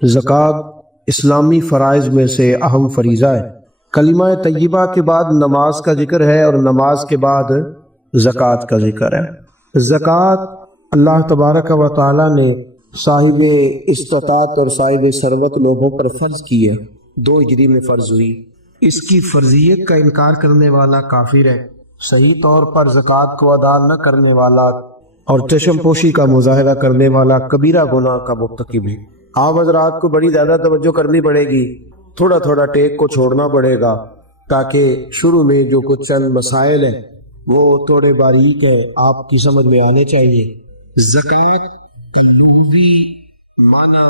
زکوٰۃ اسلامی فرائض میں سے اہم فریضہ ہے۔ کلمہ طیبہ کے بعد نماز کا ذکر ہے اور نماز کے بعد زکوٰۃ کا ذکر ہے۔ زکوٰۃ اللہ تبارک و تعالیٰ نے صاحب استطاعت اور صاحب ثروت لوگوں پر فرض کی ہے، 2 ہجری میں فرض ہوئی۔ اس کی فرضیت کا انکار کرنے والا کافر ہے، صحیح طور پر زکوٰۃ کو ادا نہ کرنے والا اور چشم پوشی کا مظاہرہ کرنے والا کبیرہ گناہ کا مرتکب ہے۔ آپ حضرات کو بڑی زیادہ توجہ کرنی پڑے گی، تھوڑا تھوڑا ٹیک کو چھوڑنا پڑے گا، تاکہ شروع میں جو کچھ چند مسائل ہیں وہ تھوڑے باریک ہیں، آپ کی سمجھ میں آنے چاہیے۔ زکوٰۃ کا لغوی معنی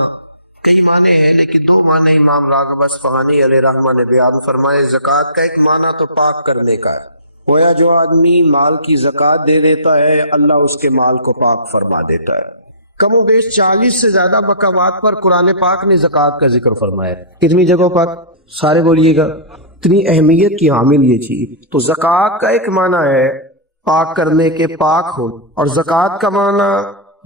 کئی معنی ہے، لیکن 2 معنی امام راغب اصفہانی علیہ رحمہ نے بیان فرمائے۔ زکوٰۃ کا ایک معنی تو پاک کرنے کا ہے، گویا جو آدمی مال کی زکوٰۃ دے دیتا ہے اللہ اس کے مال کو پاک فرما دیتا ہے۔ کم و بیش 40 سے زیادہ مقامات پر قرآن پاک نے زکوٰۃ کا ذکر فرمایا ہے۔ کتنی جگہوں پر؟ سارے بولیے گا۔ اتنی اہمیت کی حامل یہ چیز۔ تو زکوٰۃ کا ایک معنی ہے پاک کرنے کے، پاک ہو، اور زکوٰۃ کا معنی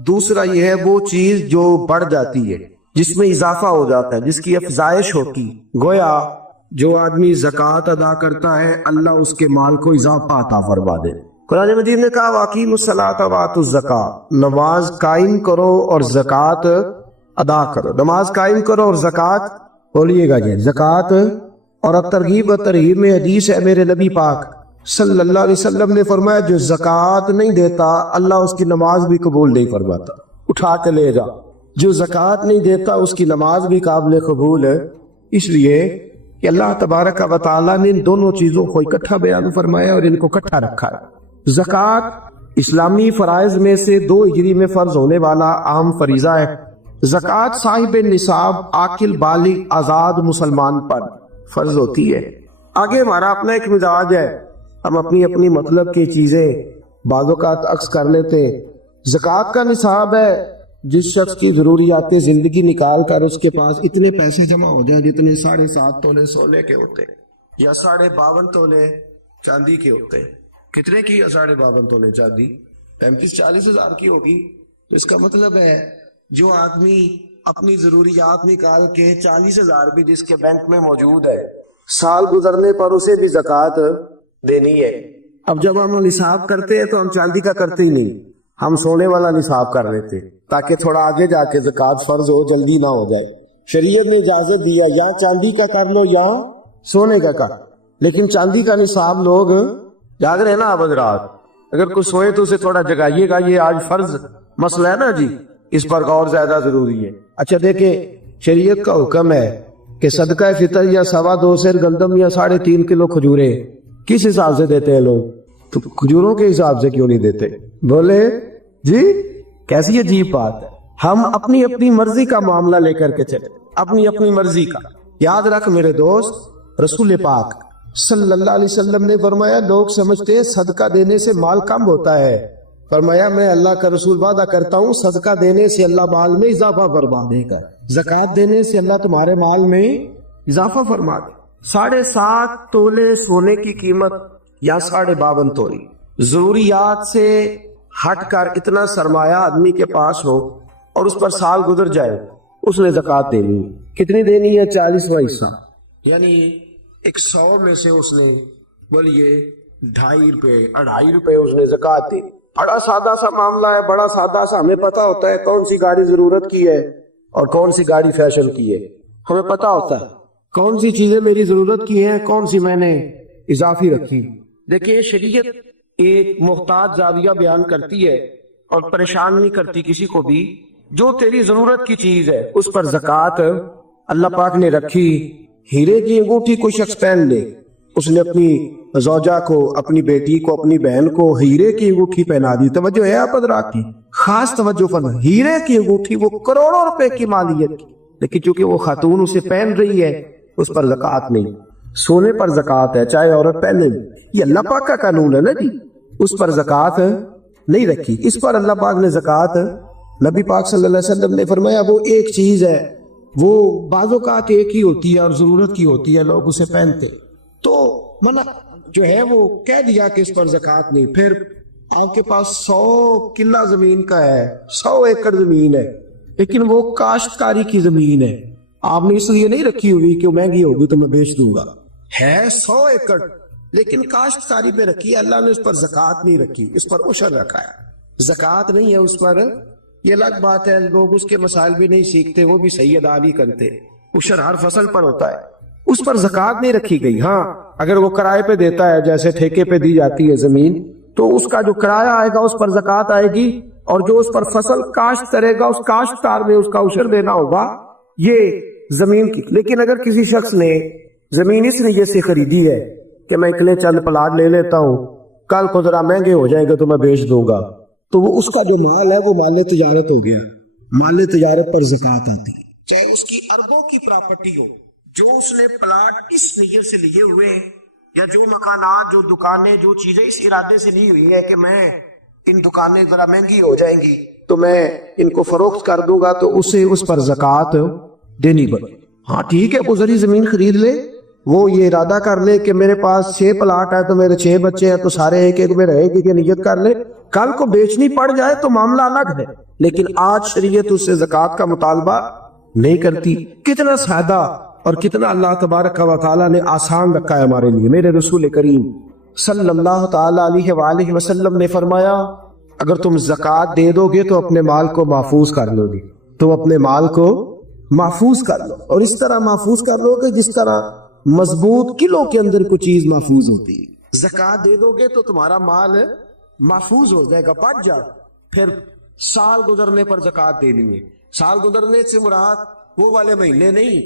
دوسرا یہ ہے وہ چیز جو بڑھ جاتی ہے، جس میں اضافہ ہو جاتا ہے، جس کی افزائش ہوتی۔ گویا جو آدمی زکوٰۃ ادا کرتا ہے اللہ اس کے مال کو اضافہ عطا فرما دے۔ قرآن مجید نے کہا وَأَقِیمُوا الصَّلَاةَ وَآتُوا الزَّکَاةَ، نماز قائم کرو اور زکوٰۃ ادا کرو۔ نماز قائم کرو اور زکوٰۃ، بولیے گا جی، زکوٰۃ۔ اور ترغیب و ترہیب میں حدیث ہے، میرے نبی پاک صلی اللہ علیہ وسلم نے فرمایا جو زکوٰۃ نہیں دیتا اللہ اس کی نماز بھی قبول نہیں فرماتا، اٹھا کے لے جا۔ جو زکوٰۃ نہیں دیتا اس کی نماز بھی قابل قبول ہے، اس لیے کہ اللہ تبارک و تعالیٰ نے ان دونوں چیزوں کو اکٹھا بیان فرمایا اور ان کو اکٹھا رکھا ہے۔ زکوٰۃ اسلامی فرائض میں سے 2 ہجری میں فرض ہونے والا اہم فریضہ ہے۔ زکوٰۃ صاحب نصاب عاقل بالغ آزاد مسلمان پر فرض ہوتی ہے۔ آگے ہمارا اپنا ایک مزاج ہے، ہم اپنی اپنی مطلب کی چیزیں بعض اوقات عکس کر لیتے ہیں۔ زکوٰۃ کا نصاب ہے جس شخص کی ضروریات زندگی نکال کر اس کے پاس اتنے پیسے جمع ہو جائیں جتنے 7.5 تولے سونے کے ہوتے ہیں یا 52.5 تولے چاندی کے ہوتے ہیں۔ کتنے کی ہے 52.5 تولے چاندی؟ 35-40 ہزار کی ہوگی۔ تو اس کا مطلب ہے جو آدمی اپنی ضروریات نکال کے 40 ہزار بھی جس کے بینک میں موجود ہے، سال گزرنے پر اسے بھی زکوٰۃ دینی ہے۔ اب جب ہم نصاب کرتے ہیں تو ہم چاندی کا کرتے ہی نہیں، ہم سونے والا نصاب کر لیتے تاکہ تھوڑا آگے جا کے زکوٰۃ فرض ہو، جلدی نہ ہو جائے۔ شریعت نے اجازت دیا یا چاندی کا کر لو یا سونے کا کر، لیکن چاندی کا نصاب لوگ جاگ رہے ہیں نا آپ حضرات، اگر کوئی سوئے تو اسے تھوڑا جگائیے گا، یہ آج فرض مسئلہ ہے نا جی، اس پر غور زیادہ ضروری ہے۔ اچھا دیکھیں، شریعت کا حکم ہے کہ صدقہ فطر یا 2.25 سیر گندم یا 3.5 کلو کھجوریں کس حساب سے دیتے ہیں لوگ؟ تو کھجوروں کے حساب سے کیوں نہیں دیتے؟ بولے جی، کیسی عجیب بات ہے۔ ہم اپنی اپنی مرضی کا معاملہ لے کر کے چلے، اپنی اپنی مرضی کا۔ یاد رکھ میرے دوست، رسول پاک صلی اللہ علیہ وسلم نے فرمایا لوگ سمجھتے ہیں صدقہ دینے سے مال کم ہوتا ہے، فرمایا میں اللہ کا رسول وعدہ کرتا ہوں صدقہ دینے سے اللہ مال میں اضافہ فرما دے گا، زکوٰۃ دینے سے اللہ تمہارے مال میں اضافہ فرما دے۔ 7.5 تولے سونے کی قیمت یا 52.5 تولی، ضروریات سے ہٹ کر اتنا سرمایہ آدمی کے پاس ہو اور اس پر سال گزر جائے، اس نے زکوٰۃ دینی ہے۔ کتنی دینی ہے؟ 40واں حصہ، یعنی 100 میں سے اس نے بولیے 2.5 روپے 2.5 روپے اس نے زکوٰۃ دی۔ بڑا سادہ سا معاملہ ہے، بڑا سادہ سا۔ ہمیں پتا ہوتا ہے کون سی گاڑی ضرورت کی ہے اور کون سی گاڑی فیشن کی ہے، ہمیں پتا ہوتا ہے کون سی چیزیں میری ضرورت کی ہیں، کون سی میں نے اضافی رکھی۔ دیکھیں شریعت ایک محتاط زاویہ بیان کرتی ہے اور پریشان نہیں کرتی کسی کو بھی۔ جو تیری ضرورت کی چیز ہے اس پر زکوٰۃ اللہ پاک نے رکھی۔ ہیرے کی انگوٹھی کوئی شخص پہن لے، اس نے اپنی زوجہ کو، اپنی بیٹی کو، اپنی بہن کو ہیرے کی انگوٹھی پہنا دی۔ توجہ ہے آپ حضرات کی؟ خاص توجہ فرما، ہیرے کی انگوٹھی وہ کروڑوں روپے کی مالیت کی، لیکن چونکہ وہ خاتون اسے پہن رہی ہے اس پر زکوٰۃ نہیں۔ سونے پر زکوٰۃ ہے چاہے عورت پہنے، یہ اللہ پاک کا قانون ہے نا جی، اس پر زکوٰۃ نہیں رکھی۔ اس پر اللہ پاک نے زکوٰۃ، نبی پاک صلی اللہ علیہ وسلم نے فرمایا وہ ایک چیز ہے، وہ بعض اوقات ایک ہی ہوتی ہے اور ضرورت کی ہوتی ہے، لوگ اسے پہنتے، تو منع جو ہے وہ کہہ دیا کہ اس پر زکوٰۃ نہیں۔ پھر آپ کے پاس 100 کلہ زمین کا ہے، 100 ایکڑ زمین ہے، لیکن وہ کاشتکاری کی زمین ہے، آپ نے اس لیے نہیں رکھی ہوئی کہ مہنگی ہوگی تو میں بیچ دوں گا. ہے 100 ایکڑ لیکن کاشتکاری پہ رکھی ہے, اللہ نے اس پر زکوٰۃ نہیں رکھی, اس پر عشر رکھا ہے. زکوٰۃ نہیں ہے اس پر, یہ الگ بات ہے, لوگ اس کے مسائل بھی نہیں سیکھتے, وہ بھی صحیح ادا نہیں کرتے. عشر ہر فصل پر ہوتا ہے, اس پر زکوٰۃ نہیں رکھی گئی. ہاں اگر وہ کرائے پہ دیتا ہے, جیسے ٹھیکے پہ دی جاتی ہے زمین, تو اس کا جو کرایہ آئے گا اس پر زکوٰۃ آئے گی, اور جو اس پر فصل کاشت کرے گا اس کاشتکار میں اس کا عشر دینا ہوگا, یہ زمین کی. لیکن اگر کسی شخص نے زمین اس نیت سے خریدی ہے کہ میں اتنے چند پلاٹ لے لیتا ہوں, کل کو ذرا مہنگے ہو جائیں گے تو میں بیچ دوں گا, تو وہ اس کا جو مال ہے وہ مال تجارت ہو گیا. مال تجارت پر زکوٰۃ آتی ہے, چاہے اس کی اربوں کی پراپرٹی ہو. جو اس نے پلاٹ اس نیت سے لیے ہوئے, یا جو مکانات, جو دکانیں, جو چیزیں اس ارادے سے لی ہوئی ہے کہ میں ان دکانیں ذرا مہنگی ہو جائیں گی تو میں ان کو فروخت کر دوں گا, تو اسے اس پر زکوٰۃ دینی پڑے. ہاں ٹھیک ہے, گزری زمین خرید لے, وہ یہ ارادہ کر لے کہ میرے پاس 6 پلاٹ ہے تو میرے 6 بچے ہیں تو سارے ایک ایک میں رہے گی, کہ نیت کر لے, کل کو بیچنی پڑ جائے تو معاملہ الگ ہے. لیکن آج شریعت اس سے زکوٰۃ کا مطالبہ نہیں کرتی. کتنا سادہ اور کتنا اللہ تبارک و تعالیٰ نے آسان رکھا ہے ہمارے لیے. میرے رسول کریم صلی اللہ تعالی علیہ وآلہ وسلم نے فرمایا, اگر تم زکوٰۃ دے دو گے تو اپنے مال کو محفوظ کر لو گے, تم اپنے مال کو محفوظ کر لو, اور اس طرح محفوظ کر لو گے جس طرح مضبوط قلعوں کے اندر کوئی چیز محفوظ ہوتی ہے. زکوٰۃ دے دو گے تو تمہارا مال محفوظ ہو جائے گا, بچ جائے. پھر سال گزرنے پر زکوٰۃ دینی ہے. سال گزرنے سے مراد وہ والے مہینے نہیں,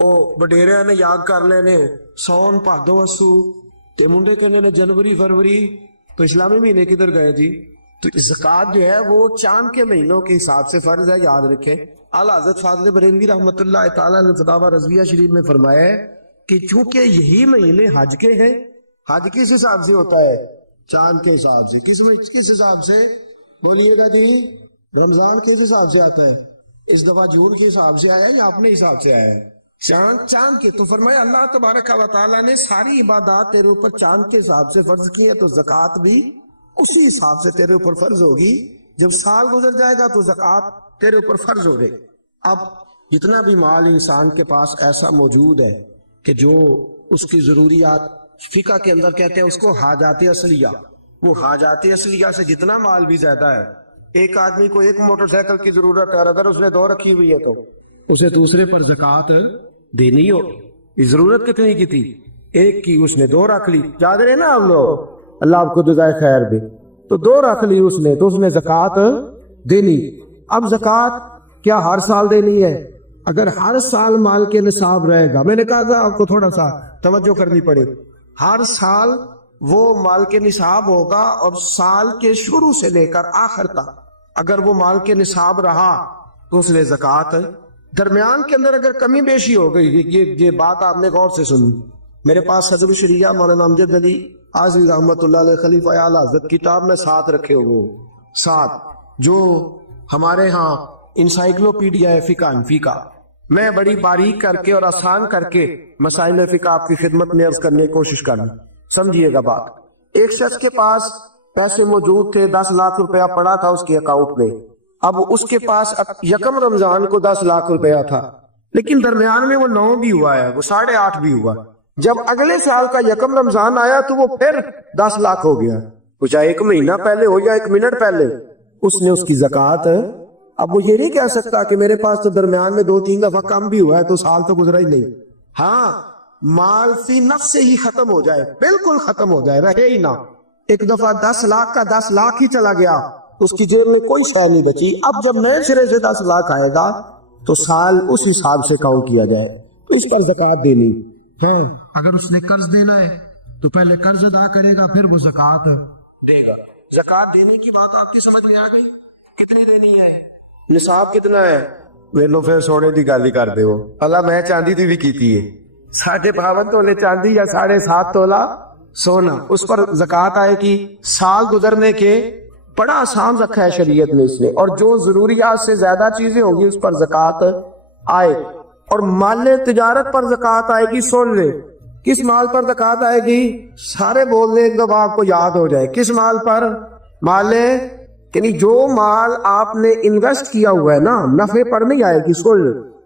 او بڈیرے نے یاد کر لینے, سون بھادو اسو تے منڈے کہنے نے جنوری فروری, تو اسلامی مہینے کدھر گئے جی. تو زکوٰۃ جو ہے وہ چاند کے مہینوں کے حساب سے فرض ہے, یاد رکھیں. اعلیٰ حضرت فاضل بریلوی رحمۃ اللہ تعالیٰ نے فتاوی رضویہ شریف میں فرمایا ہے کہ چونکہ یہی مہینے حج کے ہیں, حج کس حساب سے ہوتا ہے, چاند کے حساب سے. کس حساب سے بولیے گا جی, رمضان کس حساب سے آتا ہے, اس دفعہ جون کے حساب سے آیا یا اپنے حساب سے آیا ہے, چاند کے. تو فرمایا اللہ تبارک و تعالیٰ نے ساری عبادات تیرے اوپر چاند کے حساب سے فرض کی ہے, تو زکوٰۃ بھی اسی حساب سے تیرے اوپر فرض ہوگی. جب سال گزر جائے گا تو زکوٰۃ تیرے اوپر فرض ہو گئی. اب جتنا بھی مال انسان کے پاس ایسا موجود ہے کہ جو اس کی ضروریات, فقہ کے اندر کہتے ہیں اس کو حاجات اصلیہ, وہ حاجات اصلیہ سے جتنا مال بھی زیادہ ہے. ایک آدمی کو ایک موٹر سائیکل کی ضرورت ہے, اگر اس نے 2 رکھی ہوئی ہے تو اسے دوسرے پر زکوٰۃ دینی ہوگی. ضرورت کتنی کی تھی, ایک کی, اس نے 2 رکھ لی. یاد رہے نا ہم لوگ, اللہ آپ کو جزائے خیر دے, تو 2 رکھ لی اس نے, تو اس نے زکوٰۃ دینی. اب زکوٰۃ کیا ہر سال دینی ہے؟ اگر ہر سال مال کے نصاب رہے گا, میں نے کہا تھا آپ کو تھوڑا سا توجہ کرنی پڑے, ہر سال وہ مال کے نصاب ہوگا, اور سال کے شروع سے لے کر آخر تک اگر وہ مال کے نصاب رہا تو اس نے زکوٰۃ. درمیان کے اندر اگر کمی بیشی ہو گئی, یہ بات آپ نے غور سے سنی. میرے پاس صدر شریعہ مولانا امجد علی عازمی رحمۃ اللہ علیہ خلیفہ اعلیٰ حضرت کتاب میں 7 رکھے ہوئے, 7 جو ہمارے ہاں انسائکلوپیڈیا ہے فقہ حنفی کا. میں بڑی باریک کر کے اور آسان کر کے مسائل فقہ آپ کی خدمت میں عرض کرنے کی کوشش کروں, سمجھیے گا بات. ایک شخص کے پاس پیسے موجود تھے, 10 لاکھ روپیہ پڑا تھا اس کے اکاؤنٹ میں. اب اس کے پاس یکم رمضان کو 10 لاکھ روپیہ تھا, لیکن درمیان میں وہ 9 بھی ہوا ہے, وہ 8.5 بھی ہوا. جب اگلے سال کا یکم رمضان آیا تو وہ پھر 10 لاکھ ہو گیا, وہ چاہے 1 مہینہ پہلے ہو یا 1 منٹ پہلے, اس نے اس کی زکوٰۃ. اب وہ یہ نہیں کہہ سکتا کہ میرے پاس تو درمیان میں 2-3 دفعہ کم بھی ہوا ہے تو سال تو گزرا ہی نہیں. ہاں مال فی نفس سے ہی ختم ہو جائے, بالکل ختم ہو جائے, رہے ہی نہ. ایک دفعہ 10 لاکھ کا 10 لاکھ ہی چلا گیا, اس کی جیب میں کوئی شے نہیں بچی. اب جب نئے سرے سے 10 لاکھ آئے گا تو سال اس حساب سے کاؤنٹ کیا جائے, تو اس پر زکوٰۃ دینی ہے. اگر اس نے قرض دینا ہے تو پہلے قرض ادا کرے گا, پھر وہ زکوٰۃ دے گا. زکوٰۃ دینے کی بات آپ کی سمجھ میں آ گئی, کتنی دینی ہے, نصاب کتنا ہے. ویلو پھر سونے دی گل ہی کر دے, اللہ میں چاندی دی بھی کیتی ہے, 52.5 تولے چاندی یا 7.5 تولا سونا, اس پر زکوٰۃ آئے گی. سال گزرنے کے بڑا آسان رکھا ہے شریعت میں اس نے, اور جو ضروریات سے زیادہ چیزیں ہوں گی اس پر زکوٰۃ آئے. اور مال تجارت پر زکوٰۃ آئے گی. سن لے کس مال پر زکوٰۃ آئے گی, سارے بول دیں ایک دفعہ آپ کو یاد ہو جائے. کس مال پر, مال یعنی جو مال آپ نے انویسٹ کیا ہوا ہے نا, نفع پر نہیں آئے گی. سن لے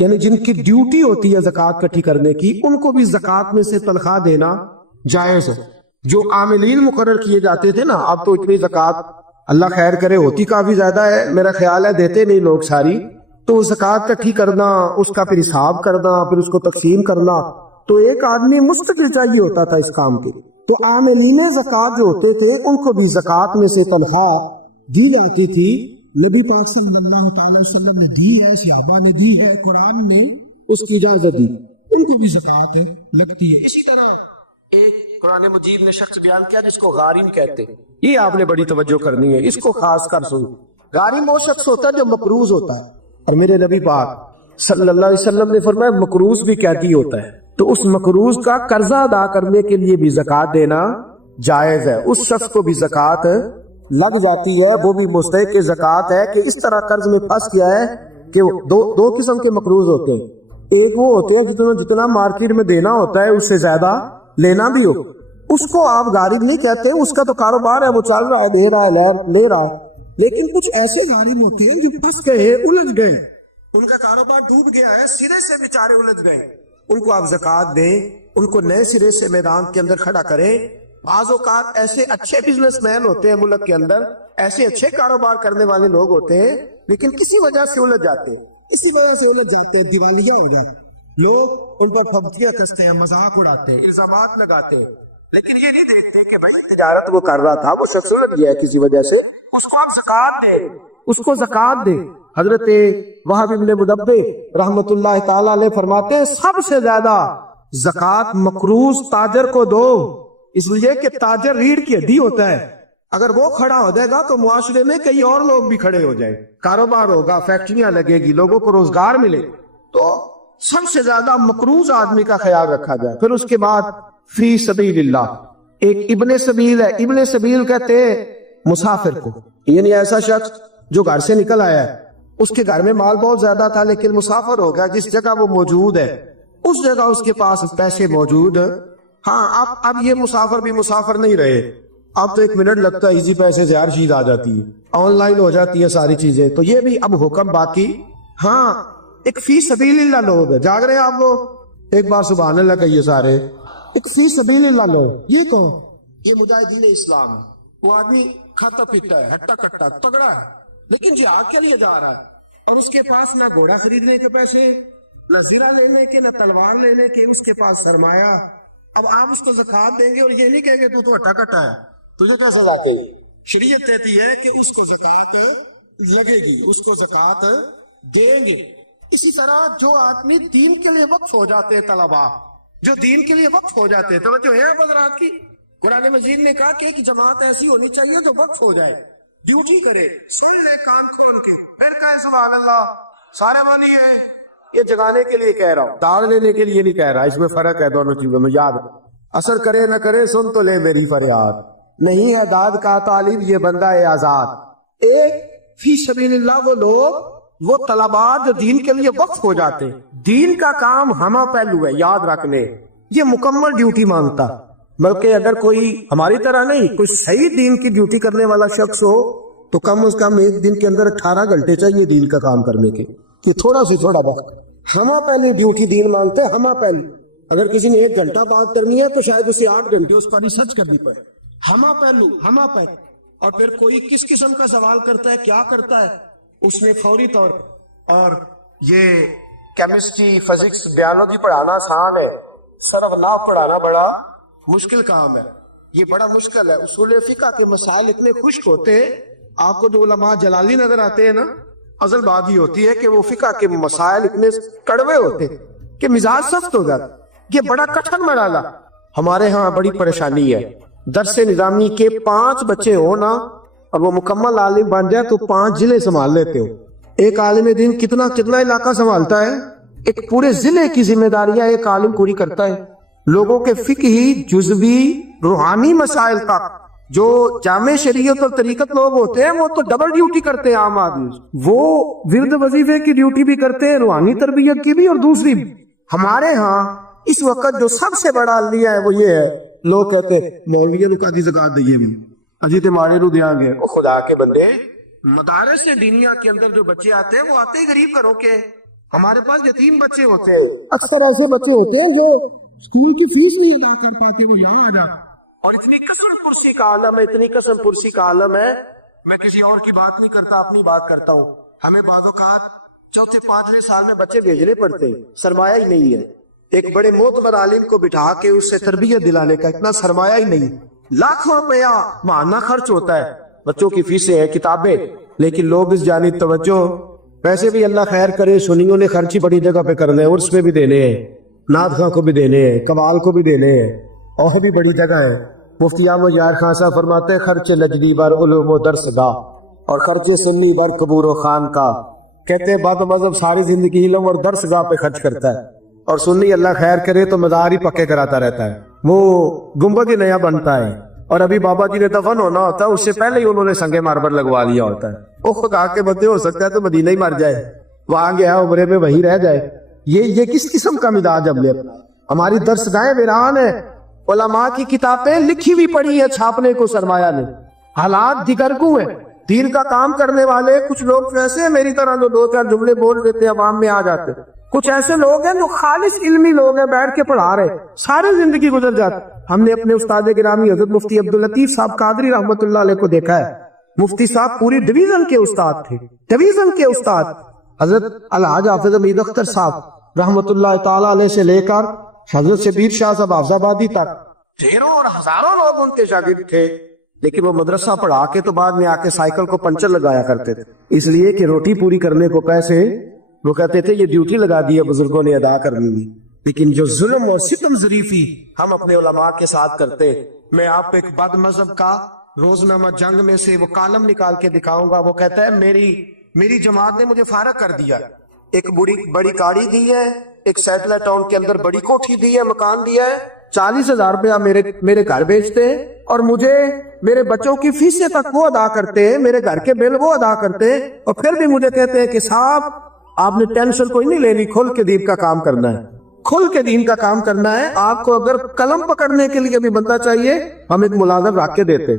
یعنی جن کی ڈیوٹی ہوتی ہے زکوٰۃ اکٹھی کرنے کی، ان کو بھی زکوٰۃ میں سے تنخواہ دینا جائز ہے۔ جو عاملین مقرر کیے جاتے تھے نا، اب تو اتنی زکوٰۃ اللہ خیر کرے ہوتی کافی زیادہ ہے، میرا خیال ہے دیتے نہیں لوگ ساری، تو زکوٰۃ اکٹھی کرنا، اس کا پھر حساب کرنا، پھر اس کو تقسیم کرنا، تو ایک آدمی مستقل چاہیے ہوتا تھا اس کام کے۔ تو عاملین زکوٰۃ جو ہوتے تھے ان کو بھی زکوٰۃ میں سے تنخواہ دی جاتی تھی۔ نبی پاک صلی اللہ تعالی وسلم نے دی ہے، صحابہ نے دی ہے، قرآن نے اس کی اجازت دی، ان کو بھی زکوٰۃ لگتی ہے۔ اسی طرح ایک قرآن مجید نے شخص بیان کیا جس کو غارم کہتے ہیں، یہ آپ نے بڑی توجہ کرنی ہے، اس کو خاص کر سن۔ غارم وہ شخص ہوتا ہے جو مقروض ہوتا ہے، اور میرے نبی پاک صلی اللہ علیہ وسلم نے فرمایا مقروض بھی قیدی ہوتا ہے، تو اس مقروض کا قرضہ ادا کرنے کے لیے بھی زکوٰۃ دینا جائز ہے۔ اس شخص کو بھی زکوٰۃ لگ جاتی ہے، وہ بھی مستحق زکوٰۃ ہے کہ اس طرح قرض میں پھنس گیا ہے کہ دو قسم کے مقروض ہوتے ہیں، ایک وہ ہوتے ہیں جتنا مارکیٹ میں دینا ہوتا ہے اس سے زیادہ لینا بھی ہو، اس کو آپ غارب نہیں کہتے، اس کا تو کاروبار ہے، وہ چل رہا ہے، دے رہا ہے، لے رہا ہے۔ لیکن کچھ ایسے غارب ہوتے ہیں جو پھنس گئے، الجھ گئے، ان کا کاروبار ڈوب گیا ہے، سرے سے بیچارے الجھ گئے، ان کو آپ زکوٰۃ دیں، ان کو نئے سرے سے میدان کے اندر کھڑا کریں۔ بعض اوقات ایسے اچھے بزنس مین ہوتے ہیں ملک کے اندر، ایسے اچھے کاروبار کرنے والے لوگ ہوتے ہیں، لیکن کسی وجہ سے الجھ جاتے ہیں، کسی وجہ سے الجھ جاتے ہیں، دیوالیہ ہو جاتے ہیں، لوگ ان پر پھبتیاں کستے ہیں، مذاق اڑاتے ہیں، الزامات لگاتے ہیں، لیکن یہ نہیں دیکھتے کہ بھائی تجارت وہ کر رہا تھا، وہ شخص الجھ گیا ہے کسی وجہ سے، اس کو آپ زکوٰۃ دیں، اس کو زکوٰۃ دیں۔ حضرت وہب ابن منبہ رحمت اللہ تعالی علیہ فرماتے ہیں سب سے زیادہ زکوٰۃ مقروض تاجر کو دو، اس لیے کہ تاجر ریڑھ کی ہڈی ہوتا ہے، اگر وہ کھڑا ہو جائے گا تو معاشرے میں کئی اور لوگ بھی کھڑے ہو جائیں، کاروبار ہوگا، فیکٹریاں لگے گی، لوگوں کو روزگار ملے، تو سب سے زیادہ مقروض آدمی کا خیال رکھا جائے۔ پھر اس کے بعد فی سبیل اللہ، ایک ابن سبیل ہے، ابن سبیل کہتے ہیں مسافر کو، یعنی ایسا شخص جو گھر سے نکل آیا ہے، اس کے گھر میں مال بہت زیادہ تھا لیکن مسافر ہو گیا، جس جگہ وہ موجود ہے اس جگہ اس کے پاس پیسے موجود، ہاں اب یہ مسافر بھی مسافر نہیں رہے، اب تو 1 منٹ لگتا ہے، ایزی پیسے سے ہر چیز آ جاتی ہے، آن لائن ہو جاتی ہے ساری چیزیں، تو یہ بھی اب حکم باقی۔ ہاں ایک فی سبیل اللہ لوگ جاگ رہے ہیں، آپ لوگ ایک بار سبحان اللہ کہیے سارے، ایک فی سبیل اللہ لوگ، یہ کون؟ یہ مجاہدین اسلام، وہ آدمی کھاتا پیتا ہے، ہٹا کٹا تگڑا ہے، لیکن جہاد کے لیے جا رہا ہے، اور اس کے پاس نہ گھوڑا خریدنے کے پیسے، نہ زرہ لینے کے، نہ تلوار لینے کے، اس کے پاس سرمایہ۔ اب آپ اس کو زکوٰۃ دیں گے اور یہ نہیں کہیں گے تو ہٹا کٹا ہے، تجھے کیا سزا دے گی؟ شریعت کہتی ہے کہ اس کو زکوٰۃ لگے گی، اس کو زکوٰۃ دیں گے۔ اسی طرح جو آدمی دین کے لیے وقف ہو جاتے ہیں، طلباء جو دین کے لیے وقف ہو جاتے ہیں، توجہ ہے حضرات کی، قرآن مجید نے کہا کہ ایک جماعت ایسی ہونی چاہیے جو وقف ہو جائے، ڈیوٹی کرے، سن لے کان کھول کے، پھر کہے سبحان اللہ، سارے مانی ہے۔ یہ جگانے کے لیے کہہ رہا ہوں، داڑ لینے کے لیے نہیں کہہ رہا، اس میں فرق ہے دونوں چیزوں میں، یاد اثر کرے نہ کرے سن تو لے میری فریاد، نہیں ہے داد کا طالب یہ بندہ ہے آزاد۔ ایک فی سبیل اللہ وہ لوگ، وہ طلباء جو دین کے لیے وقف ہو جاتے، دین کا کام ہمہ پہلو ہے، یاد رکھ لے، یہ مکمل ڈیوٹی مانگتا، بلکہ اگر کوئی ہماری طرح نہیں، کوئی صحیح دین کی ڈیوٹی کرنے والا شخص ہو تو کم از کم ایک دن کے اندر 18 گھنٹے چاہیے دین کا کام کرنے کے، کہ تھوڑا سے تھوڑا وقت ہمہ پہلے ڈیوٹی دین مانگتے ہیں، ہمہ پہلے۔ اگر کسی نے 1 گھنٹہ بات کرنی ہے تو شاید اسے 8 گھنٹے اس پر ریسرچ کرنی پڑے، ہمہ پہلو، ہمہ پہلو۔ اور پھر کوئی کس قسم کا سوال کرتا ہے، کیا کرتا ہے، اس میں فوری طور، اور یہ کیمسٹری، فزکس، بیالوجی پڑھانا آسان ہے، صرف نحو پڑھانا بڑا مشکل کام ہے، یہ بڑا مشکل ہے۔ اصول فقہ کے مسائل اتنے خشک ہوتے ہیں، آپ کو جو علماء جلالی نظر آتے ہیں نا، اصل بات یہ ہوتی ہے کہ وہ فقہ کے مسائل اتنے کڑوے ہوتے کہ مزاج سخت ہو جاتا، یہ بڑا کٹھن مرحلہ۔ ہمارے ہاں بڑی پریشانی ہے، درس نظامی کے 5 بچے ہو نا اور وہ مکمل عالم بن جائے تو 5 ضلع سنبھال لیتے ہو۔ ایک عالم دین کتنا علاقہ سنبھالتا ہے، ایک پورے ضلع کی ذمہ داریاں ایک عالم پوری کرتا ہے، لوگوں کے فقہی، جزوی، روحانی مسائل تک۔ جو جامع شریعت اور طریقت لوگ ہوتے ہیں وہ تو ڈبل ڈیوٹی کرتے ہیں، عام آدمی وہ ورد وظیفے کی ڈیوٹی بھی کرتے ہیں، روحانی تربیت کی بھی اور دوسری بھی۔ ہمارے ہاں اس وقت جو سب سے بڑا علیہ ہے وہ یہ ہے، لوگ کہتے ہیں مولویوں کو آدھی زکات دئیے بھی اجی تمہارے رو دیاں گے، خدا کے بندے، مدارس دینیا کے اندر جو بچے آتے ہیں وہ آتے ہی غریب گھروں کے، ہمارے پاس یتیم بچے ہوتے ہیں، اکثر ایسے بچے ہوتے ہیں جو اسکول کی فیس نہیں ادا کر پاتے، وہ یہاں آ جاتے، اور اتنی قسم پرسی کا عالم ہے، اتنی قسم پرسی کا عالم ہے. میں کسی اور کی بات نہیں کرتا، اپنی بات کرتا ہوں. ہمیں بعض اوقات چوتھے پانچویں سال میں بچے بھیجنے پڑتے ہیں، سرمایہ ہی نہیں ہے. ایک بڑے معتبر عالم کو بٹھا کے اس سے تربیت دلانے کا اتنا سرمایہ ہی نہیں، لاکھوں روپیہ ماہانہ خرچ ہوتا ہے، بچوں کی فیسیں ہیں، کتابیں، لیکن لوگ اس جانب توجہ. پیسے بھی اللہ خیر کرے، سنیوں نے خرچ ہی بڑی جگہ پہ کرنے ہیں، عرس میں بھی دینے ہیں، نعت خواں کو بھی دینے ہیں، کمال کو بھی دینے ہیں، اور بھی بڑی جگہ ہے. مفتی احمد یار خان صاحب فرماتے ہیں خرچ لجدی بر علوم و درس گاہ اور خرچ سنی بر قبور و خان کا. کہتے ہیں بات مذہب ساری زندگی علم اور درس گاہ پہ خرچ کرتا ہے، اور سنی اللہ خیر کرے تو مزار ہی پکے کراتا رہتا ہے، وہ گنبد ہی نیا بنتا ہے. اور ابھی بابا جی نے دفن ہونا ہوتا ہے، اس سے پہلے ہی انہوں نے سنگ ماربل لگوا لیا ہوتا ہے. وہ خدا کے بندے، ہو سکتا ہے تو مدینہ ہی مر جائے، وہاں گیا عمرے میں وہی رہ جائے. یہ کس قسم کا مزاج ہم نے؟ ہماری درسگاہیں ویران ہیں، علماء کی کتابیں لکھی ہوئی پڑی ہیں، چھاپنے کو سرمایہ نے. حالات دیگرگوں ہیں. دین کا کام کرنے والے کچھ لوگ ایسے ہیں میری طرح جو دو چار جملے بول دیتے عوام میں آ جاتے، کچھ ایسے لوگ ہیں جو خالص علمی لوگ ہیں، بیٹھ کے پڑھا رہے، ساری زندگی گزر جاتی. ہم نے اپنے استاد گرامی حضرت مفتی عبداللطیف صاحب قادری رحمۃ اللہ علیہ کو دیکھا ہے. مفتی صاحب پوری ڈویژن کے استاد تھے، ڈویژن کے استاد. حضرت الحاج حافظ امید اختر صاحب رحمۃ اللہ تعالی علیہ سے لے کر حضرت شبیر شاہ صاحب حافظ آبادی تک ڈھیروں اور ہزاروں لوگ ان کے شاگرد تھے. لیکن وہ مدرسہ پڑھا کے تو بعد میں آ کے سائیکل کو پنچر لگایا کرتے تھے، اس لیے کہ روٹی پوری کرنے کو پیسے، وہ کہتے تھے یہ ڈیوٹی لگا دی ہے بزرگوں نے، ادا کرنی ہے. لیکن جو ظلم اور ستم ظریفی ہم اپنے علماء کے ساتھ کرتے، میں آپ ایک بد مذہب کا روزنامہ جنگ میں سے وہ کالم نکال کے دکھاؤں گا. وہ کہتا ہے میری جماعت نے مجھے فارغ کر دیا، ایک بڑی گاڑی دی ہے، ایک سیٹلائٹ ٹاؤن کے اندر بڑی کوٹھی دی ہے، مکان دیا ہے، 40,000 روپیہ میرے گھر بیچتے ہیں، اور مجھے میرے بچوں کی فیسیں تک وہ ادا کرتے ہیں، میرے گھر کے بل وہ ادا کرتے ہیں، اور پھر بھی مجھے کہتے ہیں کہ صاحب آپ نے ٹینشن کوئی نہیں لینی، کھل کے دین کا کام کرنا ہے، کھل کے دین کا کام کرنا ہے. آپ کو اگر قلم پکڑنے کے لیے بھی بندہ چاہیے، ہم ایک ملازم رکھ کے دیتے.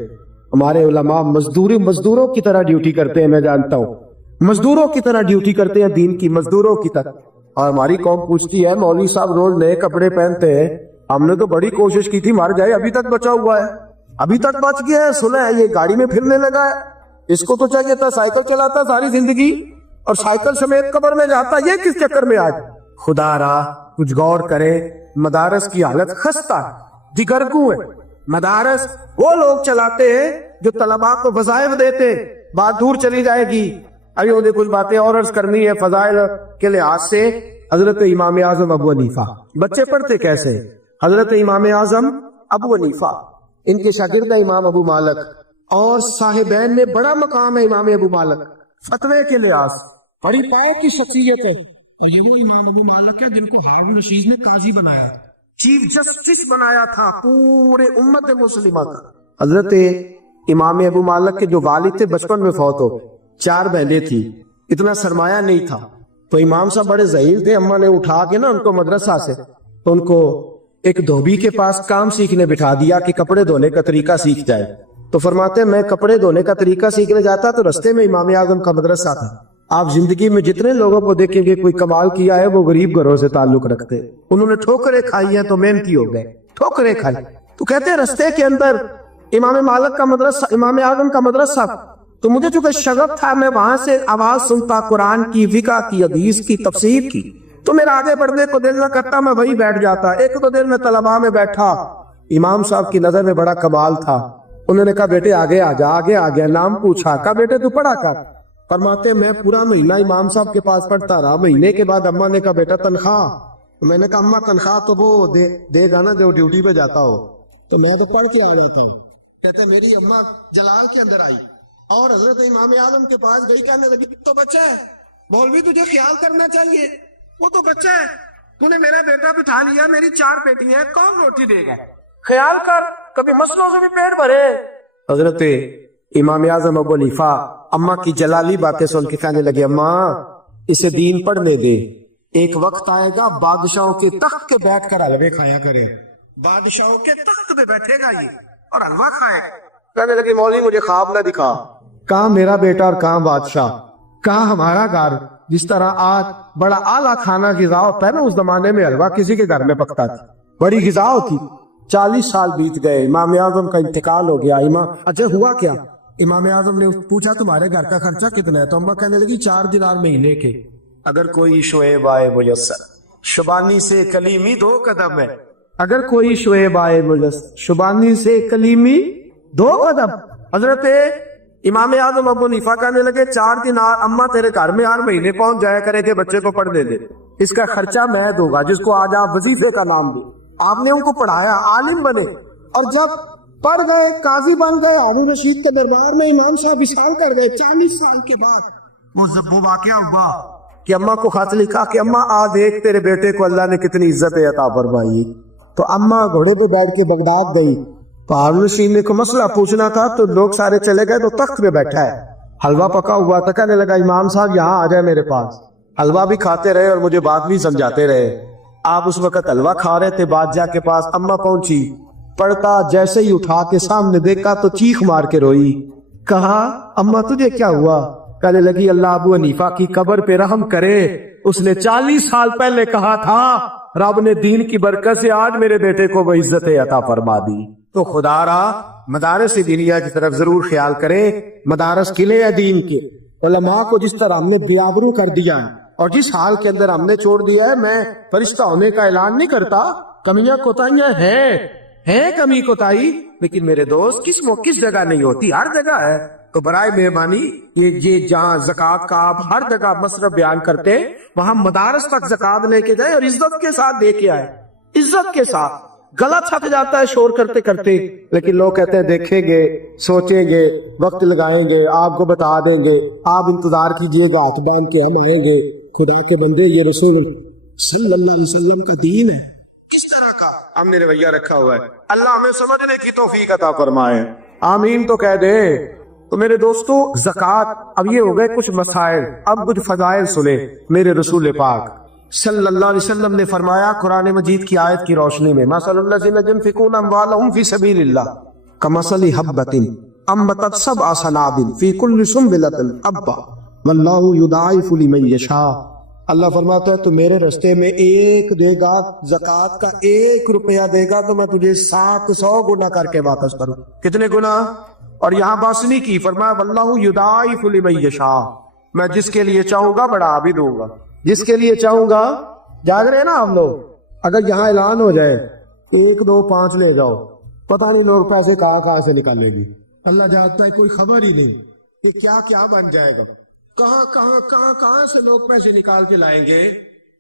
ہمارے علماء مزدوروں کی طرح ڈیوٹی کرتے ہیں، میں جانتا ہوں، مزدوروں کی طرح ڈیوٹی کرتے ہیں دین کی، مزدوروں کی طرح. اور ہماری قوم پوچھتی ہے مولوی صاحب روز نئے کپڑے پہنتے ہیں، ہم نے تو بڑی کوشش کی تھی مر جائے، ابھی تک بچا ہوا ہے، ابھی تک بچ گیا ہے. سنا ہے یہ گاڑی میں پھرنے لگا ہے، اس کو تو چاہیے تھا سائیکل چلاتا ساری زندگی، اور سائیکل سمیت قبر میں جاتا. یہ کس چکر میں آج؟ خدا را کچھ غور کرے. مدارس کی حالت خستہ دیگرگوں ہے. مدارس وہ لوگ چلاتے ہیں جو طلباء کو وظائف دیتے. بات دور چلی جائے گی، ابھی مجھے کچھ باتیں اور عرض کرنی ہے فضائل کے لحاظ سے. حضرت امام اعظم ابو حنیفہ، بچے پڑھتے کیسے؟ حضرت امام اعظم ابو حنیفہ، ان کے شاگرد امام ابو مالک، اور صاحبین میں بڑا مقام ہے امام ابو مالک فتوے کے لحاظ، بڑی پاؤ کی شخصیت ہے. اور یہ وہ امام ابو مالک ہے جن کو ہارون رشید نے قاضی بنایا، چیف جسٹس بنایا تھا پورے امت مسلمہ کا. حضرت امام ابو مالک کے جو والد تھے بچپن میں فوت ہو، 4 بہنیں تھی، اتنا سرمایہ نہیں تھا، تو امام صاحب بڑے ذہین تھے. اماں نے اٹھا کے نا ان کو مدرسہ سے، تو ان کو ایک دھوبی کے پاس کام سیکھنے بٹھا دیا کہ کپڑے دھونے کا طریقہ سیکھ جائے. تو فرماتے ہیں میں کپڑے دھونے کا طریقہ سیکھنے جاتا تو رستے میں امام اعظم کا مدرسہ تھا. آپ زندگی میں جتنے لوگوں کو دیکھیں گے کوئی کمال کیا ہے وہ غریب گھروں سے تعلق رکھتے، انہوں نے ٹھوکریں کھائی ہیں تو محنتی ہو گئے، ٹھوکریں کھائی. تو کہتے ہیں رستے کے اندر امام مالک کا مدرسہ، امام اعظم کا مدرسہ، تو مجھے چونکہ شغف تھا میں وہاں سے آواز سنتا قرآن کی، فقہ کی، حدیث کی، تفسیر کی، تو میرا آگے بڑھنے کو دل نہ کرتا، میں وہی بیٹھ جاتا. ایک دو دن میں طلباء میں بیٹھا، امام صاحب کی نظر میں بڑا کمال تھا. انہوں نے کہا بیٹے آگے آ جا، آگے آ گیا، نام پوچھا، کہا بیٹے تو پڑھا کر. فرماتے میں پورا مہینہ امام صاحب کے پاس پڑھتا رہا. مہینے کے بعد اماں نے کہا بیٹا تنخواہ. میں نے کہا اماں تنخواہ تو وہ دے گا نا جو ڈیوٹی پہ جاتا ہو، تو میں تو پڑھ کے آ جاتا ہوں. کہتے میری اماں جلال کے اندر آئی اور حضرت امام اعظم کے پاس گئی، کہنے لگی تو بچہ ہے، مولوی تجھے خیال کرنا چاہیے، وہ تو بچہ ہے، تو نے میرا بیٹا بٹھا لیا، میری 4 بیٹیاں ہیں، کون روٹی دے گا؟ خیال کر، کبھی مسلوں سے بھی پیٹ بھرے. حضرت امام اعظم ابو حنیفہ اماں کی جلالی باتیں سن کے کہنے لگے اماں اسے دین پڑھنے دے، ایک وقت آئے گا بادشاہوں کے تخت کے بیٹھ کر حلوے کھایا کرے، بادشاہوں کے تخت پہ بیٹھے گا یہ اور حلوہ کھائے. کہنے لگے مولوی مجھے خواب نہ دکھا. کہاں میرا بیٹا اور کہاں بادشاہ، کہاں ہمارا گھر. جس طرح آج بڑا اعلیٰ کھانا غذا ہوتا ہے نا، اس زمانے میں حلوہ کسی کے گھر میں پکتا تھا، بڑی غذا ہوتی۔ 40 سال بیت گئے، امام اعظم کا انتقال ہو گیا۔ اچھا ہوا کیا؟ امام اعظم نے پوچھا تمہارے گھر کا خرچہ کتنا ہے؟ تو اماں کہنے لگی 4 دینار مہینے کے۔ اگر کوئی شعیب آئے میسر، شبانی سے کلیمی 2 قدم ہے، اگر کوئی شعیب آئے میسر، شبانی سے کلیمی 2 قدم۔ حضرت امام اعظم ابو حنیفہ کہنے لگے 4 دینار اماں تیرے گھر میں ہر مہینے پہنچ جایا کرے کہ بچے کو پڑھنے دے، اس کا خرچہ میں دوں گا، جس کو آج آپ وظیفے کا نام دیں۔ آپ نے ان کو پڑھایا، عالم بنے، اور جب پڑھ گئے، قاضی بن گئے، ہارون رشید کے دربار میں امام صاحب وصال کر گئے، 40 سال کے بعد وہ واقعہ ہوا کہ اماں کو خط لکھا کہ اماں آ دیکھ تیرے بیٹے کو اللہ نے کتنی عزت عطا فرمائی۔ تو اماں گھوڑے پہ بیٹھ کے بغداد گئی، تو ہارون رشید نے کوئی مسئلہ پوچھنا تھا، تو لوگ سارے چلے گئے، تو تخت پہ بیٹھا ہے، حلوہ پکا ہوا تھا، کہنے لگا امام صاحب یہاں آ جائے میرے پاس۔ حلوہ بھی کھاتے رہے اور مجھے بات بھی سمجھاتے رہے۔ آپ اس وقت حلوہ کھا رہے تھے، بادشاہ کے پاس اماں پہنچی، پڑھتا جیسے ہی اٹھا کے سامنے دیکھا تو چیخ مار کے روئی۔ کہا اماں تجھے کیا ہوا؟ کہنے لگی اللہ ابو حنیفہ کی قبر پہ رحم کرے، اس نے 40 سال پہلے کہا تھا، رب نے دین کی برکت سے آج میرے بیٹے کو وہ عزت عطا فرما دی۔ تو خدا را مدارس دینیہ کی طرف ضرور خیال کریں۔ مدارس قلعے ہیں دین کے، علماء کو جس طرح ہم نے بے آبرو کر دیا ہے اور جس حال کے اندر ہم نے چھوڑ دیا ہے، میں فرشتہ ہونے کا اعلان نہیں کرتا، کمیاں کوتاہیاں ہیں کمی کوتاہی، لیکن میرے دوست کس جگہ نہیں ہوتی، ہر جگہ ہے۔ تو برائے مہربانی یہ جہاں زکوٰۃ کا آپ ہر جگہ مصرف بیان کرتے، وہاں مدارس تک زکوٰۃ لے کے جائے اور عزت کے ساتھ دے کے آئے، عزت کے ساتھ۔ گلا تھک جاتا ہے شور کرتے کرتے، لیکن لوگ کہتے ہیں دیکھیں گے، سوچیں گے، وقت لگائیں گے، آپ کو بتا دیں گے، آپ انتظار کیجئے گا، ہاتھ باندھ کے ہم آئیں گے۔ خدا کے بندے، یہ رسول صلی اللہ علیہ وسلم کا دین ہے، کس طرح کا ہم نے رویہ رکھا ہوا ہے۔ اللہ ہمیں سمجھنے کی توفیق عطا فرمائے، آمین تو کہہ دے۔ تو میرے دوستو زکوٰۃ، اب یہ ہو گئے کچھ مسائل، اب کچھ فضائل سنے۔ میرے رسول پاک صلی اللہ علیہ وسلم نے فرمایا قرآن مجید کی آیت کی روشنی میں، مثل الذین ينفقون اموالهم فی سبیل اللہ کمثل حبۃ انبتت سبع سنابل فی کل سنبلۃ حبۃ واللہ یضاعف لمن یشاء۔ اللہ فرماتا ہے تو میرے رستے میں ایک دے گا، زکوٰۃ کا 1 روپیہ دے گا تو میں تجھے 700 گنا کر کے واپس کروں۔ کتنے گنا؟ اور یہاں بات نہیں کی، فرمایا واللہ یضاعف لمن یشاء، میں جس کے لیے چاہوں گا بڑھا بھی دوں گا، جس کے لیے چاہوں گا۔ جاگ رہے نا ہم لوگ؟ اگر یہاں اعلان ہو جائے 1 2 5 لے جاؤ، پتہ نہیں لوگ پیسے کہاں سے نکالے گی، اللہ جانتا ہے، کوئی خبر ہی نہیں کہ کیا بن جائے گا، کہاں سے لوگ پیسے نکال کے لائیں گے۔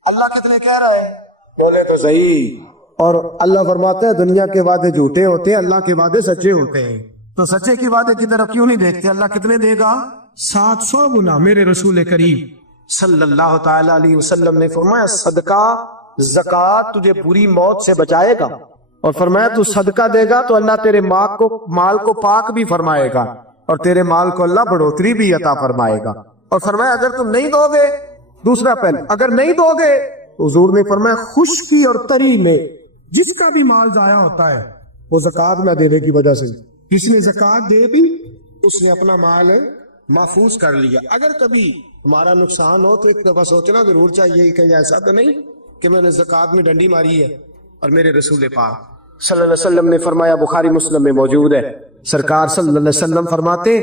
اللہ کتنے کہہ رہا ہے؟ بولے تو صحیح۔ اور اللہ فرماتا ہے دنیا کے وعدے جھوٹے ہوتے ہیں، اللہ کے وعدے سچے ہوتے ہیں۔ تو سچے کی وعدے کی طرف کیوں نہیں دیکھتے؟ اللہ کتنے دے گا؟ 700 گنا۔ میرے رسول کریم صلی اللہ تعالی علیہ وسلم نے فرمایا صدقہ زکوٰۃ تجھے بری موت سے بچائے گا، اور فرمایا تو صدقہ دے گا تو اللہ تیرے مال کو پاک بھی فرمائے گا، اور تیرے مال کو اللہ بڑھوتری بھی عطا فرمائے گا۔ اور فرمایا اگر تم نہیں دو گے، دوسرا پہلے اگر نہیں دو گے، حضور نے فرمایا خشکی اور تری میں جس کا بھی مال ضائع ہوتا ہے وہ زکوٰۃ نہ دینے کی وجہ سے، کس نے زکوٰۃ دے دی اس نے اپنا مال محفوظ کر لیا۔ اگر کبھی ہمارا نقصان ہو تو ایک دفعہ سوچنا ضرور چاہیے کہ ایسا تو نہیں کہ میں نے زکوٰۃ میں ڈنڈی ماری ہے۔ اور میرے رسول پاک صلی اللہ علیہ وسلم نے فرمایا، بخاری مسلم میں موجود ہے، سرکار صلی اللہ علیہ وسلم فرماتے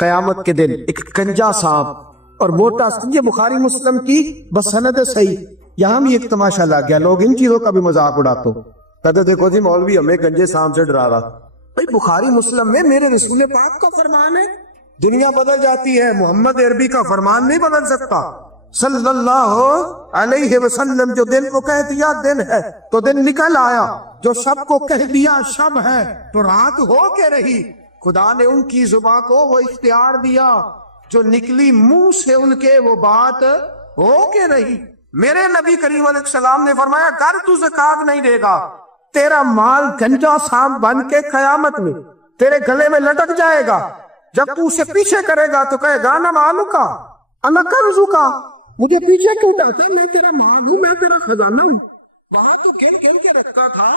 قیامت کے دن ایک کنجا سانپ اور موٹا، یہ بخاری مسلم کی بس سند صحیح۔ یہاں بھی ایک تماشا لگ گیا، لوگ ان چیزوں کا بھی مذاق اڑاتے، کہتے دیکھو جی مولوی ہمیں گنجے سانپ سے ڈرا رہا۔ بھائی بخاری مسلم میں میرے رسول پاک کا فرمان ہے، دنیا بدل جاتی ہے، محمد عربی کا فرمان نہیں بدل سکتا صلی اللہ علیہ وسلم۔ جو دن کو کہہ دیا دن ہے تو دن نکل آیا، جو شب کو کہہ دیا شب ہے تو رات ہو کے رہی۔ خدا نے ان کی زبان کو وہ اختیار دیا، جو نکلی منہ سے ان کے وہ بات ہو کے رہی۔ میرے نبی کریم علیہ السلام نے فرمایا اگر تو زکوٰۃ نہیں دے گا، تیرا مال گنجا سانپ بن کے قیامت میں تیرے گلے میں لٹک جائے گا۔ جب تو اسے پیچھے کرے گا تو کہے گا نہ مالو کا انا کنزو کا، مجھے پیچھے کیوں ڈالتا ہے، میں تیرا مال ہوں، میں تیرا خزانہ ہوں۔ وہاں تو گن گن کے رکھتا تھا،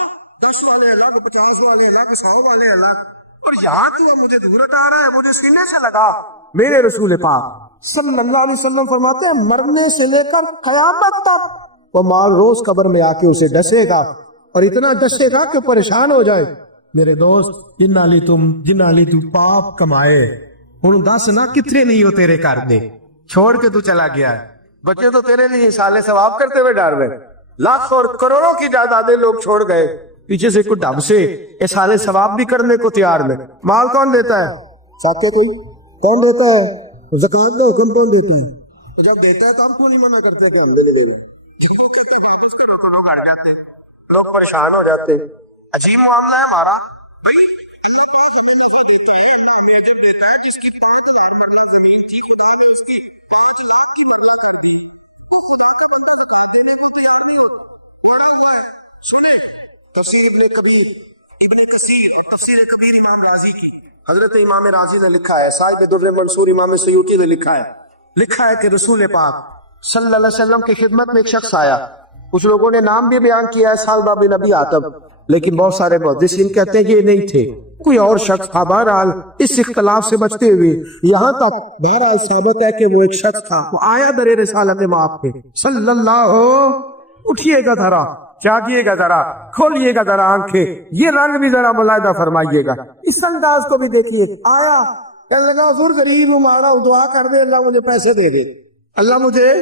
10 والے الگ، 50 والے الگ، 100 والے الگ، اور یہاں تو مجھے دھورت آ رہا ہے، مجھے سینے سے لگا۔ میرے رسول پاک صلی اللہ علیہ وسلم فرماتے ہیں مرنے سے لے کر قیامت تک وہ مال روز قبر میں آ کے اسے ڈسے گا، اور اتنا ڈسے گا کہ پریشان ہو جائے۔ میرے دوست جنہ لی تو پاپ کمائے، ہن دس نا کتنے نہیں ہو تیرے گھر دے، چھوڑ کے تو چلا گیا ہے۔ بچے تو تیرے لیے سالے ثواب کرتے ہوئے ڈر رہے، لاکھ اور کروڑوں کی جائیدادیں لوگ چھوڑ گئے، پیچھے سے کوئی ڈب سے یہ سالے ثواب بھی کرنے کو تیار نہیں۔ مال کون دیتا ہے؟ ساتھ کوئی کون دیتا ہے؟ زکات کا حکم کون دیتا ہے؟ جب دیتا ہے تو آپ کو نہیں منع کرتے کہ ہم دے لیں گے؟ ان کو کہتے ہیں حفاظت کرو تو لوگ ہٹ جاتے، لوگ پریشان ہو جاتے۔ عجیب معاملہ ہے ہمارا بھائی۔ اللہ پاک ہمیں نفع دیتا ہے، اللہ ہمیں عجب دیتا ہے۔ جس کی 5,000 مرلہ زمین تھی خدا نے اس کی 5 لاکھ کی مرلہ کر دی، خدا کے بندہ زکات دینے کو تیار نہیں ہو، بڑا ہوا ہے۔ سنیں تفسیر ابن کثیر تفسیر کبیر امام راضی کی، حضرت امام راضی نے لکھا ہے، صاحب در منصور امام سیوطی نے لکھا ہے کہ رسول پاک صلی اللہ علیہ وسلم کی خدمت میں ایک شخص آیا، کچھ لوگوں نے نام بھی بیان کیا ہے سالبہ بن نبی عاتب، لیکن بہت سارے محدثین کہتے ہیں کہ یہ نہیں تھے، کوئی اور شخص تھا۔ بہرحال اس اختلاف سے بچتے ہوئے یہاں تک بہرحال ثابت ہے کہ وہ ایک شخص تھا، وہ آیا در رسالت مآب پہ صلی اللہ۔ اٹھیے گا ذرا، جاگیے گا ذرا، کھولیے گا ذرا آنکھیں، یہ رنگ بھی ذرا ملاحظہ فرمائیے گا، اس انداز کو بھی دیکھیے۔ آیا کہنے لگا حضور غریب ہوں، مارا دعا کر دے، اللہ مجھے پیسے دے دے، اللہ مجھے۔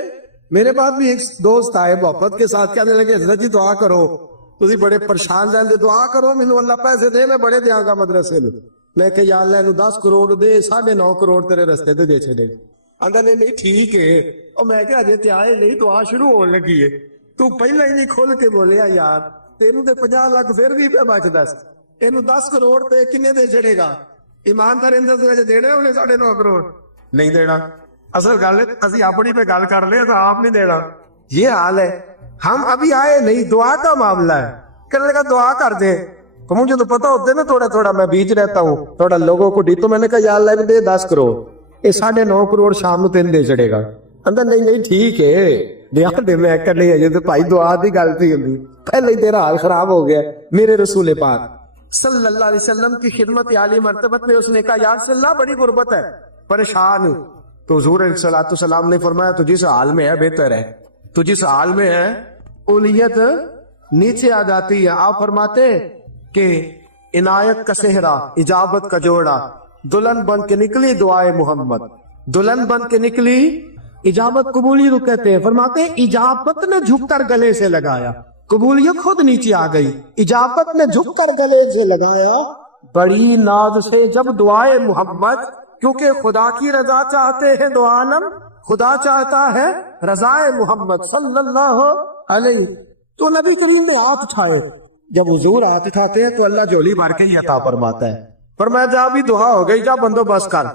میرے پاس بھی ایک دوست آئے محبت کے ساتھ، کہنے لگے حضرت جی دعا کرو، تسی بڑے پریشان رہندے، دعا کرو مینوں اللہ پیسے دے، میں بڑے دیاں گا مدرسے نوں۔ میں کہ یا اللہ اینوں 10 کروڑ دے، 9.5 کروڑ تیرے رستے تے دے چھڑے۔ آندا نہیں ٹھیک ہے، اور میں کہ اجے تے آئے نہیں، دعا شروع ہون لگی ہے، تو پہلا ہی نہیں کھول کے بولیا یار تینوں تے 50 لاکھ پھر بھی پہ بچ دس، اینوں 10 کروڑ تے کنے دے چھڑے گا؟ ایماندار اندر وچ دینے ہونے 9.5 کروڑ نہیں دینا۔ اصل گل اسی اپنی پہ گل کر لیں تو آپ نہیں دینا، یہ حال ہے۔ ہم ابھی آئے نہیں، دعا کا معاملہ ہے، کہنے لگا دعا کر دے، تو مجھے تو پتا ہوتے نا تھوڑا تھوڑا میں بیچ رہتا ہوں، تھوڑا لوگوں کو دی، تو میں نے کہا یا اللہ دے 10 کروڑ، یہ 9.5 کروڑ شام نو تین دے چڑے گا۔ اندر نہیں ٹھیک ہے دیا دے، میں کر لیا جی تو بھائی دعا دی گل تھی ہوندی، پہلے ہی تیرا حال خراب ہو گیا۔ میرے رسول پاک صلی اللہ علیہ وسلم کی خدمت عالی مرتبت میں اس نے کہا یا رسول اللہ بڑی غربت ہے، پریشان ہوں، تو حضور علیہ السلام نے فرمایا تو جس حال میں ہے بہتر ہے، تو جس حال میں ہے اولویت نیچے آ جاتی ہے۔ آپ فرماتے کہ عنایت کا صحرا، اجابت کا جوڑا، دلہن بن کے نکلی دعائے محمد، دلہن بن کے نکلی اجابت قبولی رو کہتے ہیں۔ فرماتے ہیں اجابت نے جھک کر گلے سے لگایا، قبولیت خود نیچے آ گئی، اجابت نے جھک کر گلے سے لگایا بڑی ناز سے جب دعائے محمد، کیونکہ خدا کی رضا چاہتے ہیں دو عالم، خدا چاہتا ہے رضائے محمد صلی اللہ علیہ۔ تو نبی کریم نے ہاتھ اٹھائے، جب حضور ہاتھ اٹھاتے ہیں تو اللہ جولی بھر کے ہی عطا فرماتا ہے۔ فرمایا جا بھی دعا ہو گئی، جا بندوبست کر۔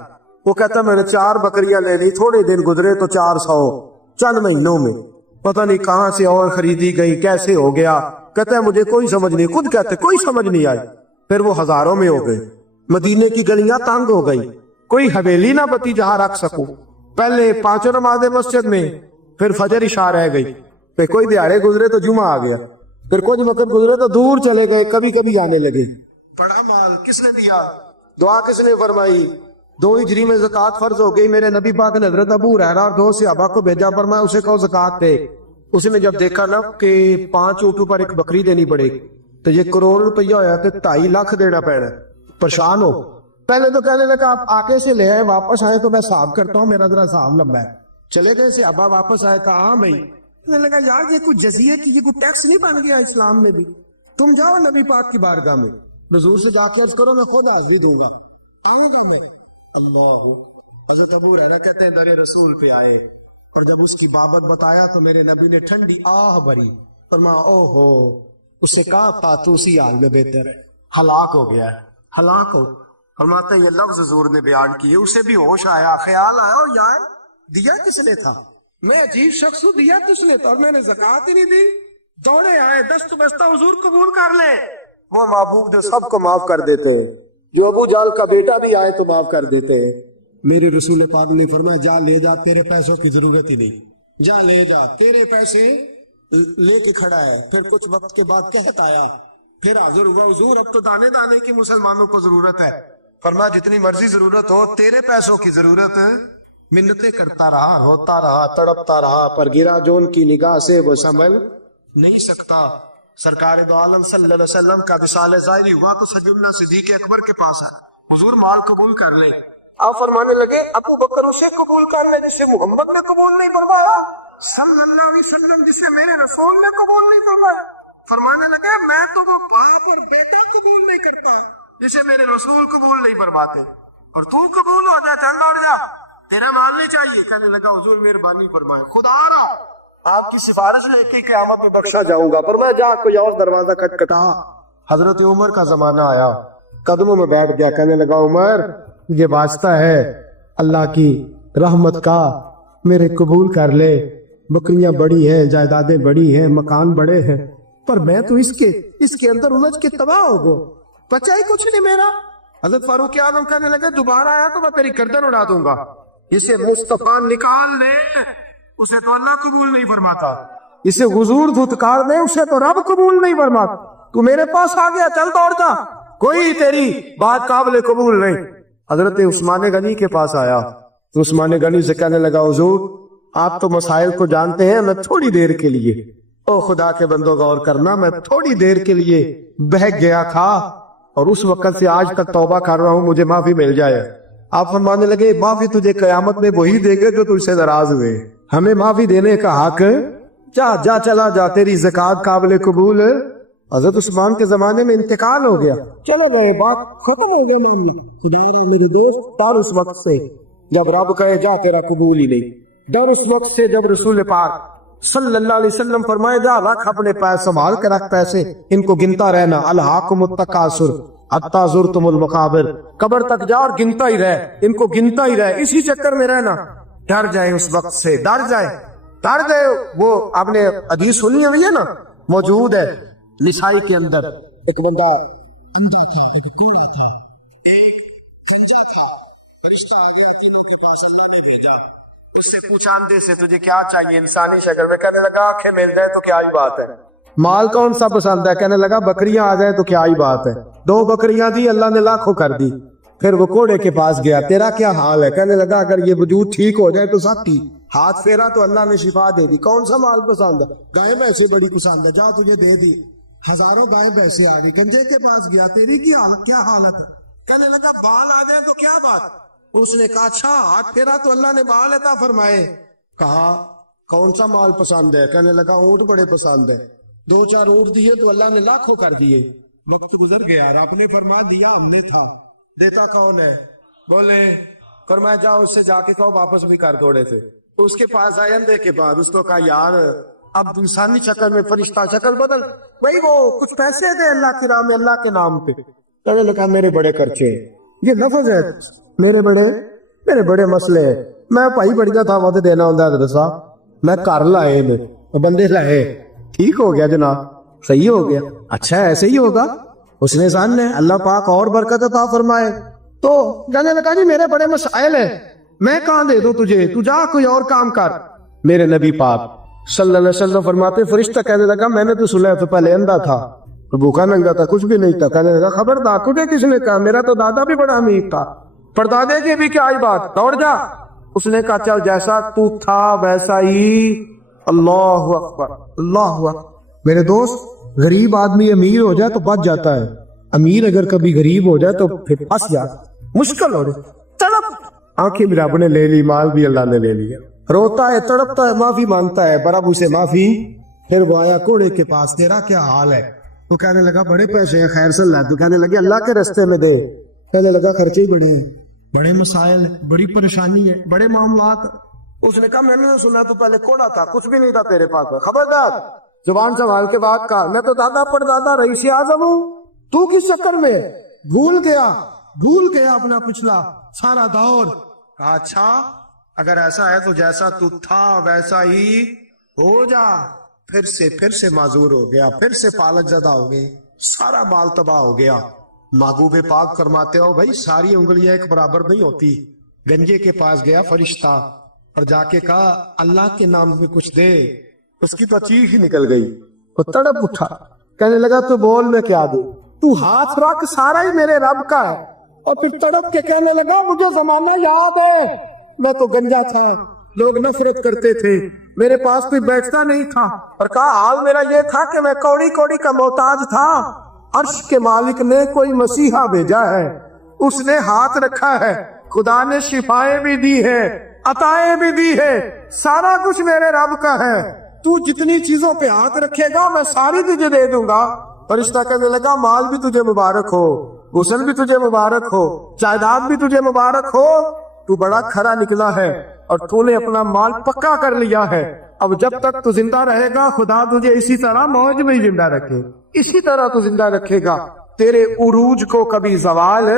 وہ کہتا میں نے 4 بکریاں لے لی، تھوڑے دن گزرے تو 400 چند مہینوں میں، پتہ نہیں کہاں سے اور خریدی گئی، کیسے ہو گیا۔ کہتا ہے مجھے کوئی سمجھ نہیں، خود کہتے کوئی سمجھ نہیں آئی۔ پھر وہ ہزاروں میں ہو گئے، مدینے کی گلیاں تنگ ہو گئی، کوئی حویلی نہ بتی جہاں رکھ سکوں۔ پہلے 5 نمازیں مسجد میں، پھر فجر عشاء رہ گئی، پھر کوئی دیہڑے گزرے تو جمعہ آ گیا، پھر کچھ وقت گزرے تو دور چلے گئے، کبھی کبھی آنے لگے۔ بڑا مال کس نے دیا؟ دعا کس نے فرمائی؟ 2 ہجری میں زکوٰۃ فرض ہو گئی۔ میرے نبی پاک نے حضرت ابو ہریرہ اور 2 صحابہ کو بھیجا، فرمایا اسے کہو زکوٰۃ دے۔ اس نے جب دیکھا نا کہ 5 اونٹوں پر ایک بکری دینی پڑے تو یہ کروڑ روپیہ ہویا کہ 2.5 لاکھ دینا پڑا، پریشان ہو۔ پہلے تو کہنے لگا آپ آگے سے لے آئے، واپس آئے تو میں حساب کرتا ہوں، میرا ذرا حساب لمبا ہے۔ چلے گئے صحابہ، واپس آئے، کہا ہاں بھائی۔ کہنے لگا یار یہ کوئی جزیے کی، یہ کوئی ٹیکس نہیں بن گیا اسلام میں بھی؟ تم جاؤ نبی پاک کی بارگاہ میں، حضور سے جا کے عرض کرو میں خود حاضری دوں گا، آؤں گا میں۔ اللہ حضرت ابو ہریرہ کہتے ہیں در رسول پہ آئے، اور جب اس کی بابت بتایا تو میرے نبی نے ٹھنڈی آہ بھری، فرمایا او ہو، اس سے کہا تھا تو اسی حال میں بہتر ہے، ہلاک ہو گیا ہے، ہلاک ہو۔ فرماتے ہیں یہ لفظ حضور نے بیان کیے، اسے بھی ہوش آیا، خیال آیا، اور یار دیا کس نے تھا؟ میں عجیب شخص ہوں، دیا کس نے تھا؟ اور میں نے زکوٰۃ ہی نہیں دی۔ دوڑے آئے، دست بستہ حضور قبول کر لے۔ وہ محبوب جو سب کو معاف کر دیتے ہیں، جو ابو جال کا بیٹا بھی آئے تو معاف کر دیتے ہیں۔ میرے رسول پاک نے فرمایا جا لے جا، تیرے پیسوں کی ضرورت ہی نہیں، جا لے جا، تیرے پیسے لے کے کھڑا ہے۔ پھر کچھ وقت کے بعد کہت آیا، پھر حاضر ہوا، حضور اب تو دانے دانے کی مسلمانوں کو ضرورت ہے، فرمایا جتنی مرضی ضرورت ہو، تیرے پیسوں کی ضرورت منتیں کرتا رہا، روتا رہا، تڑپتا رہا، پر گرا جو ان کی نگاہ سے وہ سنبھل نہیں سکتا۔ سرکار دو عالم صلی اللہ علیہ وسلم کا وصال ظاہری ہوا تو سیدنا صدیق اکبر کے پاس ہے، حضور مال قبول کر لیں۔ آپ فرمانے لگے ابو بکر اسے قبول کر لے جسے محمد نے قبول نہیں فرمایا، صلی اللہ علیہ وسلم جسے میرے رسول نے قبول نہیں فرمایا۔ فرمانے لگے میں تو وہ باپ اور بیٹا قبول نہیں کرتا جسے میرے رسول قبول نہیں فرماتے، اور تو قبول ہو جا، چل دوڑ جا، تیرا مال نہیں چاہیے۔ کہنے لگا حضور مہربانی فرمائے، خدا رہا آپ کی سفارش لے کے قیامت میں بخشا جاؤں گا۔ پر میں جا کوئی اور دروازہ کھٹکھٹا۔ حضرت عمر کا زمانہ آیا، قدموں میں بیٹھ گیا، کہنے لگا عمر یہ واسطہ ہے اللہ کی رحمت کا، میرے قبول کر لے، بکریاں بڑی ہیں، جائیدادیں بڑی ہیں، مکان بڑے ہیں، پر میں تو اس کے اندر الجھ کے تباہ ہو گو، بچا ہی کچھ نہیں میرا۔ حضرت فاروق اعظم کہنے لگے دوبارہ آیا تو میں تیری گردن اڑا دوں گا، اسے مصطفیٰ نکال لے، اسے تو اللہ قبول نہیں فرماتا، اسے حضور دھتکار دے، اسے تو رب قبول نہیں فرماتا، تو میرے پاس آ گیا، چل دوڑ جا، کوئی تیری بات قابل قبول نہیں۔ حضرت عثمان غنی کے پاس آیا تو عثمان غنی سے کہنے لگا حضور آپ تو مسائل کو جانتے ہیں، میں تھوڑی دیر کے لیے، او خدا کے بندوں غور کرنا، میں تھوڑی دیر کے لیے بہک گیا تھا اور اس وقت سے آج تک توبہ کر رہا ہوں، مجھے معافی مل جائے۔ آپ فرمانے لگے معافی تجھے قیامت میں وہی دے گے جو تجھ سے ناراض ہوئے، ہمیں معافی دینے کا حق، جا جا چلا جا، تیری زکوٰۃ قابل قبول۔ حضرت عثمان کے زمانے میں انتقال ہو گیا، چلو گئے، بات ختم ہو گیا معاملہ۔ خدا میری دوست، ڈر اس وقت سے جب رب کہے جا تیرا قبول ہی نہیں، ڈر اس وقت سے جب رسول پاک صلی اللہ علیہ وسلم فرمائے جا رکھ اپنے پیسے، سنبھال کے رکھ پیسے، ان کو گنتا رہنا، الہاکم التکاثر حتی زرتم المقابر، قبر تک جا اور گنتا ہی رہ، ان کو گنتا ہی رہ، اسی چکر میں رہنا، ڈر جائے اس وقت سے، ڈر جائے، ڈر گئے۔ وہ آپ نے حدیث سنی ہوئی ہے نا، موجود ہے نسائی کے اندر، ایک بندہ فرشتہ آ گیا تینوں کے پاس، اللہ نے بھیجا، اس سے پوچھا اندھے سے تجھے کیا چاہیے انسانی شکل میں، کہنے لگا آنکھیں مل جائے تو کیا ہی بات ہے، مال کون سا پسند ہے، کہنے لگا بکریاں آ جائے تو کیا ہی بات ہے، 2 بکریاں دی اللہ نے لاکھوں کر دی۔ پھر وہ کوڑے کے پاس گیا، تیرا کیا حال ہے، کہنے لگا اگر یہ وجود ٹھیک ہو جائے تو سب ٹھیک، ہاتھ پھیرا تو اللہ نے شفا دے دی۔ کون سا مال پسند ہے، گائے بھینسیں بڑی پسند ہے، جا تجھے دے دی، ہزاروں گائے بھینسیں آ گئی، گنجے کے پاس گیا، تیری کی حالت کیا حالت ہے، کہنے لگا بال آ جائے تو کیا بات، اس نے کہا اچھا ہاتھ پھیرا تو اللہ نے بال عطا فرمائے، کہا کون سا مال پسند ہے، کہنے لگا اونٹ بڑے پسند ہے، 2-4 اونٹ دیے تو اللہ نے لاکھوں کر دیے۔ وقت گزر گیا، رب نے فرما دیا ہم نے تھا، دیتا کون ہے، بولے، فرمایا جاؤ اس سے جا کے کہو واپس بھی کر دوڑے تھے۔ اس کے پاس آئے اندھے کے بعد، اس کو کہا یار اب انسانی شکل میں فرشتہ شکل بدل، بھائی وہ کچھ پیسے دے اللہ کی راہ میں، اللہ کے نام پہ۔ کہنے لگا میرے بڑے خرچے، یہ لفظ ہے، میرے بڑے مسئلے ہیں، میں بھائی بڑھیا تھا وقت دینا ہوں حضرت صاحب، میں کر لائے بندے لائے، ٹھیک ہو گیا جناب، صحیح ہو گیا، اچھا ایسے ہی ہوگا، اس نے سان ہے اللہ پاک اور برکت عطا فرمائے۔ تو کہنے لگا جی میرے بڑے مسائل ہیں، میں کہاں دے دوں تجھے، تو جا کوئی اور کام کر۔ میرے نبی پاک صلی اللہ علیہ وسلم فرماتے فرشتہ کہنے لگا میں نے تو سنا تو پہلے اندھا تھا، بھوکا ننگا تھا، کچھ بھی نہیں تھا، کہنے لگا خبردار، تجھے کس نے کہا، میرا تو دادا بھی بڑا امیر تھا، پردادے کی بھی کیا ہی بات، دوڑ جا۔ اس نے کہا چل جیسا تو تھا ویسا ہی، اللہ اکبر اللہ اکبر۔ میرے دوست غریب آدمی امیر ہو جائے تو بچ جاتا ہے، امیر اگر کبھی غریب ہو جائے تو پھر پھنس جاتا، مشکل ہو جائے، تڑپ، آنکھیں بھی رب نے لے لی، مال بھی اللہ نے لے لیا، روتا ہے تڑپتا ہے، معافی مانگتا ہے، برابو سے معافی۔ پھر وہ آیا کوڑے کے پاس، تیرا کیا حال ہے، تو کہنے لگا بڑے پیسے ہیں، خیر صلی اللہ، تو کہنے لگے اللہ کے رستے میں دے، کہنے لگا خرچے ہی بڑے ہیں، بڑے مسائل ہیں، بڑی پریشانی ہے، بڑے معاملات۔ اس نے کہا میں نے سنا تو پہلے کوڑا تھا، کچھ بھی نہیں تھا تیرے پاس، خبردار زبان سنبھال کے بات کہا، میں تو دادا پردادا رئیس اعظم ہوں، تو کس چکر میں بھول گیا اپنا پچھلا سارا دور۔ کہا اچھا اگر ایسا ہے تو جیسا تو تھا ویسا ہی ہو جا۔ پھر سے معذور ہو گیا، پھر سے پالک زدہ ہو گئی، سارا مال تباہ ہو گیا۔ محبوب پاک فرماتے ہو بھائی ساری انگلیاں ایک برابر نہیں ہوتی۔ گنجے کے پاس گیا فرشتہ اور جا کے کہا اللہ کے نام میں کچھ دے، اس کی تو چیخ ہی نکل گئی، وہ تڑپ اٹھا، کہنے لگا تو بول میں کیا دوں، تو ہاتھ رکھ، سارا ہی میرے رب کا ہے، اور پھر تڑپ کے کہنے لگا مجھے زمانہ یاد ہے، میں تو گنجا تھا، لوگ نفرت کرتے تھے، میرے پاس کوئی بیٹھتا نہیں تھا، اور کہا حال میرا یہ تھا کہ میں کوڑی کوڑی کا محتاج تھا، عرش کے مالک نے کوئی مسیحا بھیجا ہے، اس نے ہاتھ رکھا ہے، خدا نے شفائیں بھی دی ہے، عطائیں بھی دی ہے، سارا کچھ میرے رب کا ہے، تو جتنی چیزوں پہ ہاتھ رکھے گا میں ساری تجھے دے دوں گا۔ فرشتہ کہنے لگا مال بھی تجھے مبارک ہو، غسل بھی تجھے مبارک ہو، جائیداد بھی تجھے مبارک ہو، تو بڑا کھرا نکلا ہے اور تو نے اپنا مال پکا کر لیا ہے، اب جب تک تو زندہ رہے گا خدا تجھے اسی طرح موج میں ہی زندہ رکھے، اسی طرح تو زندہ رکھے گا، تیرے عروج کو کبھی زوال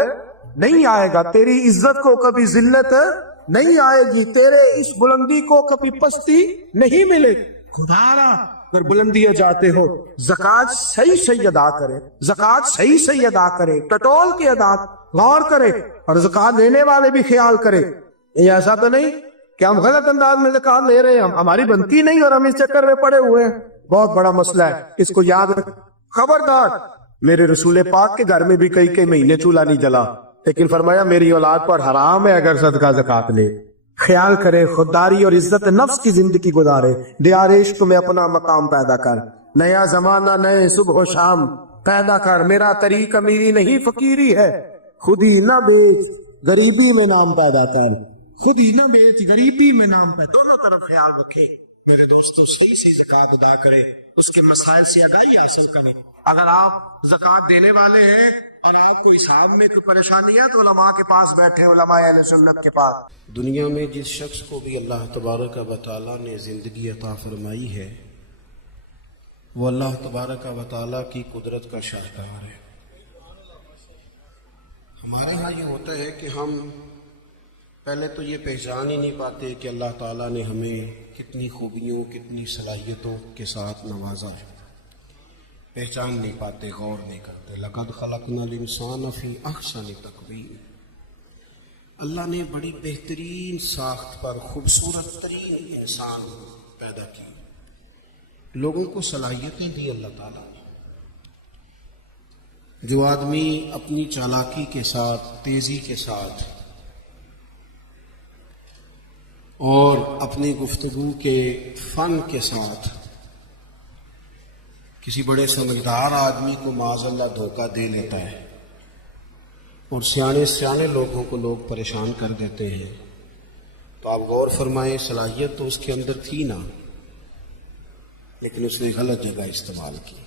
نہیں آئے گا، تیری عزت کو کبھی ذلت نہیں آئے گی، تیرے اس بلندی کو کبھی پستی نہیں ملے گی۔ خدا را اگر بلندیاں جاتے ہو زکوٰۃ صحیح ادا کرے، زکوٰۃ صحیح ادا کرے، ٹٹول کے ادا غور کرے، اور زکوٰۃ دینے والے بھی خیال کرے۔ یہ ایسا تو نہیں کہ ہم غلط انداز میں زکوٰۃ لے رہے ہیں، ہماری بنتی نہیں اور ہم اس چکر میں پڑے ہوئے ہیں، بہت بڑا مسئلہ ہے، اس کو یاد رکھ۔ خبردار، میرے رسول پاک کے گھر میں بھی کئی مہینے چولہا نہیں جلا، لیکن فرمایا میری اولاد پر حرام ہے اگر صدقہ زکوٰۃ لے۔ خیال کرے، خودداری اور عزت نفس کی زندگی گزارے، دیار عشق میں اپنا مقام پیدا کر، نیا زمانہ نئے صبح و شام پیدا کر، میرا طریق امیری نہیں فقیری ہے، خودی نہ بیچ غریبی میں نام پیدا کر، خودی نہ بیچ غریبی میں نام پیدا، دونوں طرف خیال رکھے۔ میرے دوستو صحیح زکوٰۃ ادا کرے، اس کے مسائل سے آگاہی حاصل کریں۔ اگر آپ زکوٰۃ دینے والے ہیں اور آپ کو حساب میں کوئی پریشانی ہے تو علماء کے پاس بیٹھے، علماء اہل سنت کے پاس۔ دنیا میں جس شخص کو بھی اللہ تبارک و تعالیٰ نے زندگی عطا فرمائی ہے وہ اللہ تبارک و تعالیٰ کی قدرت کا شاہکار ہے۔ ہمارے ہاں یہ ہوتا ہے کہ ہم پہلے تو یہ پہچان ہی نہیں پاتے کہ اللہ تعالیٰ نے ہمیں کتنی خوبیوں، کتنی صلاحیتوں کے ساتھ نوازا ہے، پہچان نہیں پاتے، غور نہیں کرتے۔ لقد خلقنا الانسان فی احسن تقویم، اللہ نے بڑی بہترین ساخت پر خوبصورت ترین انسان پیدا کی، لوگوں کو صلاحیتیں دی اللہ تعالیٰ نے۔ جو آدمی اپنی چالاکی کے ساتھ، تیزی کے ساتھ اور اپنی گفتگو کے فن کے ساتھ کسی بڑے سمجھدار آدمی کو معاذ اللہ دھوکہ دے لیتا ہے اور سیانے لوگوں کو لوگ پریشان کر دیتے ہیں، تو آپ غور فرمائیں، صلاحیت تو اس کے اندر تھی نا، لیکن اس نے غلط جگہ استعمال کی۔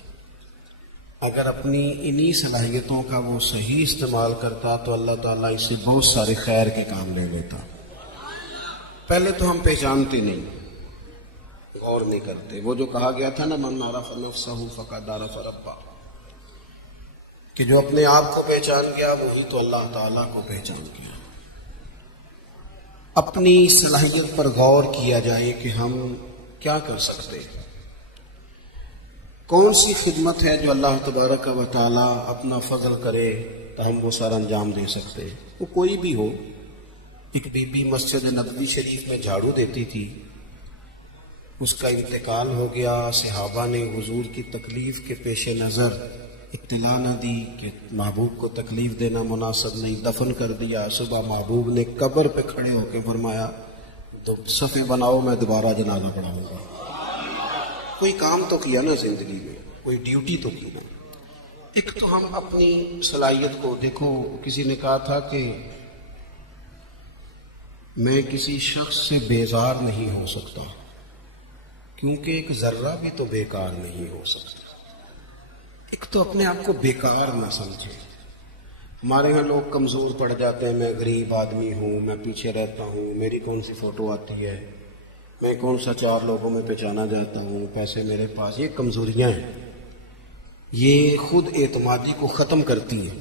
اگر اپنی انہی صلاحیتوں کا وہ صحیح استعمال کرتا تو اللہ تعالیٰ اس سے بہت سارے خیر کے کام لے لیتا۔ پہلے تو ہم پہچانتے نہیں، غور نہیں کرتے۔ وہ جو کہا گیا تھا نا، من عرف نفسہ فقد عرف ربہ، کہ جو اپنے آپ کو پہچان گیا وہی تو اللہ تعالیٰ کو پہچان گیا۔ اپنی صلاحیت پر غور کیا جائے کہ ہم کیا کر سکتے، کون سی خدمت ہے جو اللہ تبارک و تعالیٰ اپنا فضل کرے تو ہم وہ سارا انجام دے سکتے۔ وہ کوئی بھی ہو، ایک بی بی مسجد نبوی شریف میں جھاڑو دیتی تھی، اس کا انتقال ہو گیا، صحابہ نے حضور کی تکلیف کے پیش نظر اطلاع نہ دی کہ محبوب کو تکلیف دینا مناسب نہیں، دفن کر دیا۔ صبح محبوب نے قبر پہ کھڑے ہو کے فرمایا صفیں بناؤ، میں دوبارہ جنازہ پڑھاؤں گا۔ کوئی کام تو کیا نا زندگی میں، کوئی ڈیوٹی تو کی نا۔ ایک تو ہم اپنی صلاحیت کو دیکھو، کسی نے کہا تھا کہ میں کسی شخص سے بیزار نہیں ہو سکتا کیونکہ ایک ذرہ بھی تو بیکار نہیں ہو سکتا۔ ایک تو اپنے آپ کو بیکار نہ سمجھے۔ ہمارے ہاں لوگ کمزور پڑ جاتے ہیں، میں غریب آدمی ہوں، میں پیچھے رہتا ہوں، میری کون سی فوٹو آتی ہے، میں کون سا چار لوگوں میں پہچانا جاتا ہوں، پیسے میرے پاس۔ یہ کمزوریاں ہیں، یہ خود اعتمادی کو ختم کرتی ہیں۔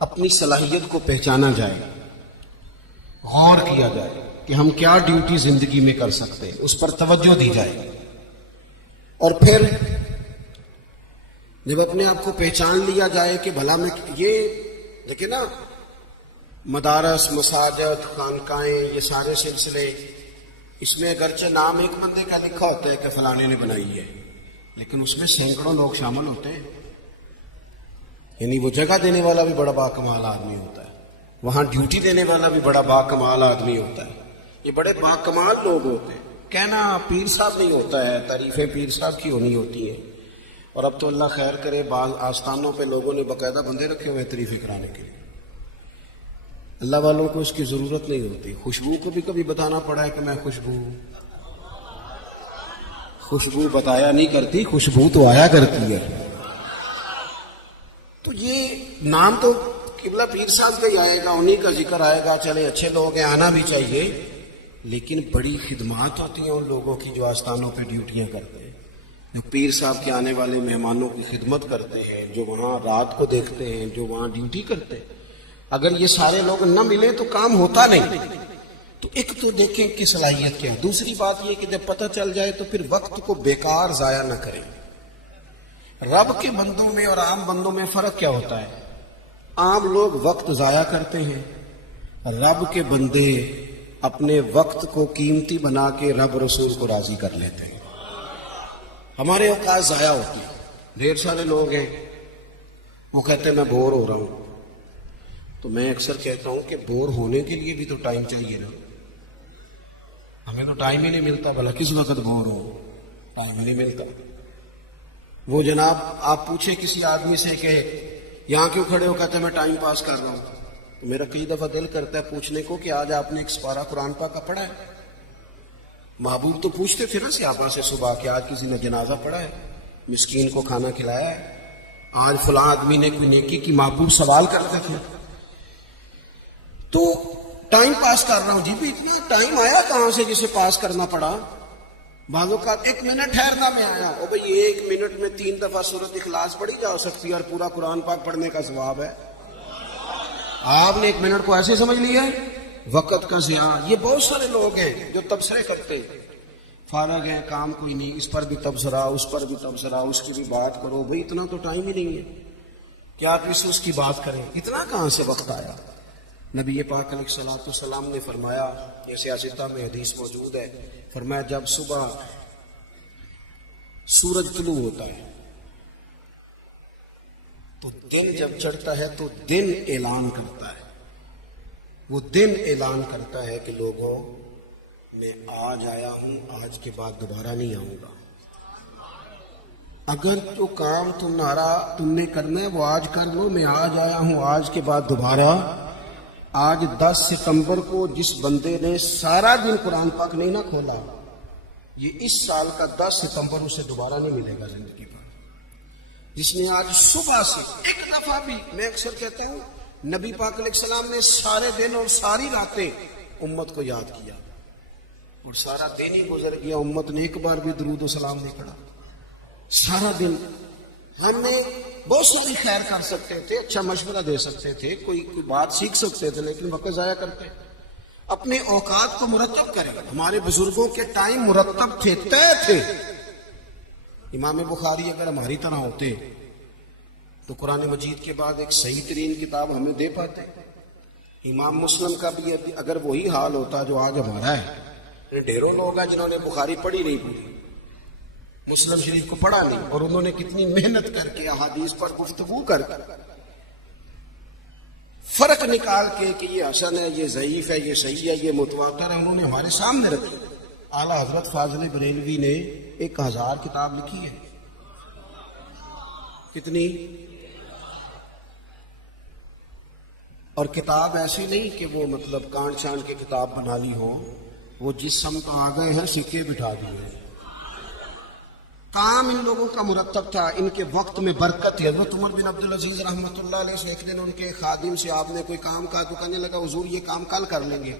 اپنی صلاحیت کو پہچانا جائے، غور کیا جائے کہ ہم کیا ڈیوٹی زندگی میں کر سکتے ہیں، اس پر توجہ دی جائے۔ اور پھر جب اپنے آپ کو پہچان لیا جائے کہ بھلا میں یہ دیکھیں نا، مدارس، مساجد، خانقاہیں، یہ سارے سلسلے، اس میں اگرچہ نام ایک بندے کا لکھا ہوتا ہے کہ فلانے نے بنائی ہے، لیکن اس میں سینکڑوں لوگ شامل ہوتے ہیں۔ یعنی وہ جگہ دینے والا بھی بڑا باکمال آدمی ہوتا ہے, وہاں ڈیوٹی دینے والا بھی بڑا باکمال آدمی ہوتا ہے. یہ بڑے باکمال لوگ ہوتے ہیں. کہنا پیر صاحب نہیں ہوتا ہے, تعریفیں پیر صاحب کی ہونی ہوتی ہیں. اور اب تو اللہ خیر کرے, بعض آستانوں پہ لوگوں نے باقاعدہ بندے رکھے ہوئے تعریفیں کرانے کے لیے. اللہ والوں کو اس کی ضرورت نہیں ہوتی. خوشبو کو بھی کبھی بتانا پڑا ہے کہ میں خوشبو بتایا نہیں کرتی, خوشبو تو آیا کرتی ہے. تو یہ نام تو قبلہ پیر صاحب کا ہی آئے گا, انہی کا ذکر آئے گا. چلے اچھے لوگ ہیں, آنا بھی چاہیے, لیکن بڑی خدمات ہوتی ہیں ان لوگوں کی جو آستانوں پہ ڈیوٹیاں کرتے ہیں, جو پیر صاحب کے آنے والے مہمانوں کی خدمت کرتے ہیں, جو وہاں رات کو دیکھتے ہیں, جو وہاں ڈیوٹی کرتے ہیں. اگر یہ سارے لوگ نہ ملے تو کام ہوتا نہیں. تو ایک تو دیکھیں کہ صلاحیت کیا ہے. دوسری بات یہ کہ جب پتہ چل جائے تو پھر وقت کو بیکار ضائع نہ کریں. رب کے بندوں میں اور عام بندوں میں فرق کیا ہوتا ہے؟ عام لوگ وقت ضائع کرتے ہیں, رب کے بندے اپنے وقت کو قیمتی بنا کے رب رسول کو راضی کر لیتے ہیں. ہمارے اوقات ضائع ہوتی ہیں. ڈھیر سارے لوگ ہیں وہ کہتے ہیں میں بور ہو رہا ہوں. تو میں اکثر کہتا ہوں کہ بور ہونے کے لیے بھی تو ٹائم چاہیے نا. ہمیں تو ٹائم ہی نہیں ملتا, بھلا کس وقت بور ہو, ٹائم ہی نہیں ملتا. وہ جناب آپ پوچھیں کسی آدمی سے کہ یہاں کیوں کھڑے ہو, کہتے ہیں میں ٹائم پاس کر رہا ہوں. تو میرا کئی دفعہ دل کرتا ہے پوچھنے کو کہ آج آپ نے ایک سپارہ قرآن پاک کا پڑھا ہے؟ محبوب تو پوچھتے تھے نا صحابہ سے صبح کہ آج کسی نے جنازہ پڑھا ہے, مسکین کو کھانا کھلایا ہے, آج فلاں آدمی نے کوئی نیکی کی. محبوب سوال کرتے تھے. تو ٹائم پاس کر رہا ہوں. جی بھی اتنا ٹائم آیا کہاں سے جسے پاس کرنا پڑا؟ بعضوں کا 1 منٹ ٹھہرنا میں آیا. او بھئی 1 منٹ میں 3 دفعہ سورۃ اخلاص پڑھی جا سکتی ہے اور پورا قرآن پاک پڑھنے کا ثواب ہے. آپ نے 1 منٹ کو ایسے سمجھ لیا ہے وقت کا ضیاع. یہ بہت سارے لوگ ہیں جو تبصرے کرتے ہیں, فارغ ہیں, کام کوئی نہیں, اس پر بھی تبصرہ, اس پر بھی تبصرہ, اس کی بھی بات کرو. بھئی اتنا تو ٹائم ہی نہیں ہے کہ آپ اس کی بات کریں. اتنا کہاں سے وقت آیا؟ نبی پاک علیہ الصلوۃ والسلام نے فرمایا, یہ سیاستہ میں حدیث موجود ہے, فرمایا جب صبح سورج طلوع ہوتا ہے تو دن جب چڑھتا ہے تو دن اعلان کرتا ہے, وہ دن اعلان کرتا ہے کہ لوگوں میں آج آیا ہوں, آج کے بعد دوبارہ نہیں آؤں گا. اگر جو کام تم نے کرنا ہے وہ آج کر لو, میں آج آیا ہوں, آج کے بعد دوبارہ. آج 10 ستمبر کو جس بندے نے سارا دن قرآن پاک نہیں نہ کھولا, یہ اس سال کا 10 ستمبر اسے دوبارہ نہیں ملے گا زندگی پر. جس نے آج صبح سے ایک دفعہ بھی, میں اکثر کہتا ہوں نبی پاک علیہ السلام نے سارے دن اور ساری راتیں امت کو یاد کیا, اور سارا دن ہی گزر گیا, امت نے ایک بار بھی درود و سلام نہیں پڑھا. سارا دن ہم نے بہت ساری خیر کر سکتے تھے, اچھا مشورہ دے سکتے تھے, کوئی بات سیکھ سکتے تھے, لیکن وقت ضائع کرتے. اپنے اوقات کو مرتب کریں. ہمارے بزرگوں کے ٹائم مرتب تھے, طے تھے. امام بخاری اگر ہماری طرح ہوتے تو قرآن مجید کے بعد ایک صحیح ترین کتاب ہمیں دے پاتے. امام مسلم کا بھی اگر وہی حال ہوتا جو آج ہمارا ہے. ڈھیروں لوگ ہیں جنہوں نے بخاری پڑھی نہیں پوری, مسلم شریف کو پڑھا نہیں, اور انہوں نے کتنی محنت کر کے احادیث پر گفتگو کر فرق نکال کے کہ یہ حسن ہے, یہ ضعیف ہے, یہ صحیح ہے, یہ متواتر ہے, انہوں نے ہمارے سامنے رکھی. اعلیٰ حضرت فاضل بریلوی نے 1000 کتاب لکھی ہے. کتنی؟ اور کتاب ایسی نہیں کہ وہ مطلب کانٹ چانٹ کی کتاب بنا لی ہو, وہ جس سمت آ گئے ہیں سکے بٹھا دیے ہیں. کام ان لوگوں کا مرتب تھا, ان کے وقت میں برکت ہے. حضرت عمر بن عبدالعزیز رحمۃ اللہ علیہ سے ایک دن ان کے خادم سے آپ نے کوئی کام کہا تو کہنے لگا حضور یہ کام کل کر لیں گے.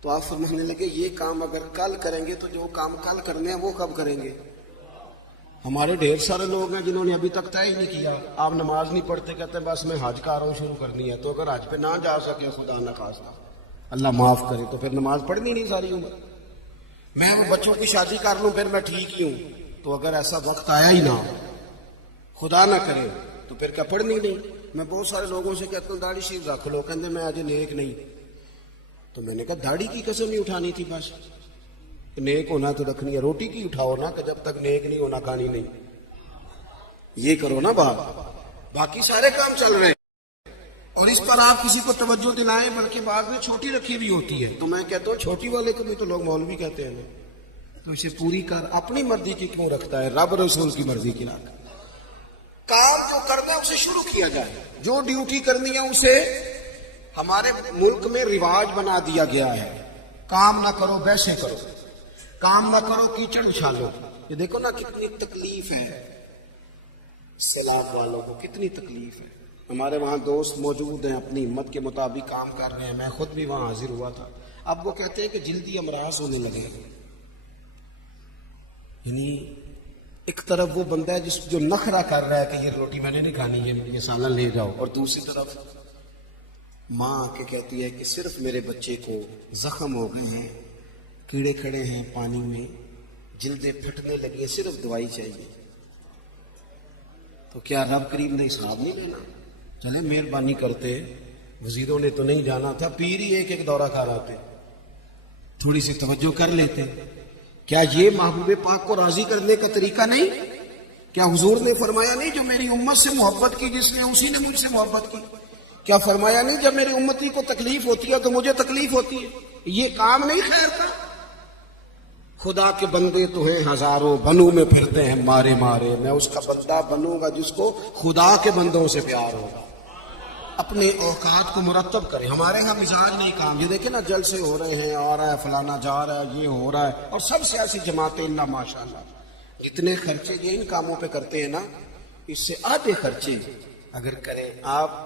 تو آپ فرمانے لگے یہ کام اگر کل کریں گے تو جو کام کل کرنے ہیں وہ کب کریں گے؟ ہمارے ڈھیر سارے لوگ ہیں جنہوں نے ابھی تک طے ہی نہیں کیا. آپ نماز نہیں پڑھتے, کہتے ہیں بس میں حج کا رہا ہوں, شروع کرنی ہے. تو اگر حج پہ نہ جا سکے خدا نخواستہ, اللہ معاف کرے, تو پھر نماز پڑھنی نہیں ساری عمر. میں وہ بچوں کی شادی کر لوں پھر میں ٹھیک ہی ہوں. تو اگر ایسا وقت آیا ہی نہ, خدا نہ کرے, تو پھر کیا پڑھنی نہیں. میں بہت سارے لوگوں سے کہتا ہوں داڑھی شریف رکھ لو, کہتے میں آج نیک نہیں. تو میں نے کہا داڑھی کی قسم نہیں اٹھانی تھی, بس نیک ہونا تو رکھنی ہے. روٹی کی اٹھاؤ نا, کہ جب تک نیک نہیں ہونا کھانی نہیں. یہ کرو نا بات. باقی سارے کام چل رہے ہیں اور اس پر آپ کسی کو توجہ دلائیں بلکہ بعد میں چھوٹی رکھی بھی ہوتی ہے تو میں کہتا ہوں چھوٹی والے کو بھی تو لوگ مولوی کہتے ہیں تو اسے پوری کر. اپنی مرضی کی کیوں رکھتا ہے؟ رب رسول کی مرضی کی رکھ. کام جو کرنا ہے اسے شروع کیا جائے. جو ڈیوٹی کرنی ہے اسے ہمارے ملک میں رواج بنا دیا گیا ہے. کام نہ کرو ویسے کرو, کام نہ کرو کیچڑ اچھالو. یہ دیکھو نا کتنی تکلیف ہے سیلاب والوں کو, کتنی تکلیف ہے. ہمارے وہاں دوست موجود ہیں اپنی ہمت کے مطابق کام کر رہے ہیں, میں خود بھی وہاں حاضر ہوا تھا. اب وہ کہتے ہیں کہ جلدی امراض ہونے لگے. یعنی ایک طرف وہ بندہ ہے جو نخرہ کر رہا ہے کہ یہ روٹی میں نے نہیں کھانی ہے, یہ سالن لے جاؤ, اور دوسری طرف ماں کے کہتی ہے کہ صرف میرے بچے کو زخم ہو گئے ہیں, کیڑے کھڑے ہیں پانی میں, جلدیں پھٹنے لگی ہیں, صرف دوائی چاہیے. تو کیا رب کریم نے حساب نہیں لینا؟ چلے مہربانی کرتے, وزیروں نے تو نہیں جانا تھا, پیر ہی ایک ایک دورہ کھا رہے تھے, تھوڑی سی توجہ کر لیتے. کیا یہ محبوب پاک کو راضی کرنے کا طریقہ نہیں؟ کیا حضور نے فرمایا نہیں جو میری امت سے محبت کی جس نے اسی نے مجھ سے محبت کی؟ کیا فرمایا نہیں جب میری امتی کو تکلیف ہوتی ہے تو مجھے تکلیف ہوتی ہے؟ یہ کام نہیں خیر کا؟ خدا کے بندے تو ہیں ہزاروں, بنوں میں پھرتے ہیں مارے مارے. میں اس کا بندہ بنوں گا جس کو خدا کے بندوں سے پیار ہوگا. اپنے اوقات کو مرتب کریں. ہمارے ہاں مزاج نہیں کام. یہ دیکھیں نا جلسے ہو رہے ہیں, آ رہا ہے فلانا, جا رہا ہے, یہ ہو رہا ہے, اور سب سیاسی جماعتیں اللہ ماشاء اللہ جتنے خرچے یہ ان کاموں پہ کرتے ہیں نا, اس سے آدھے خرچے اگر کریں آپ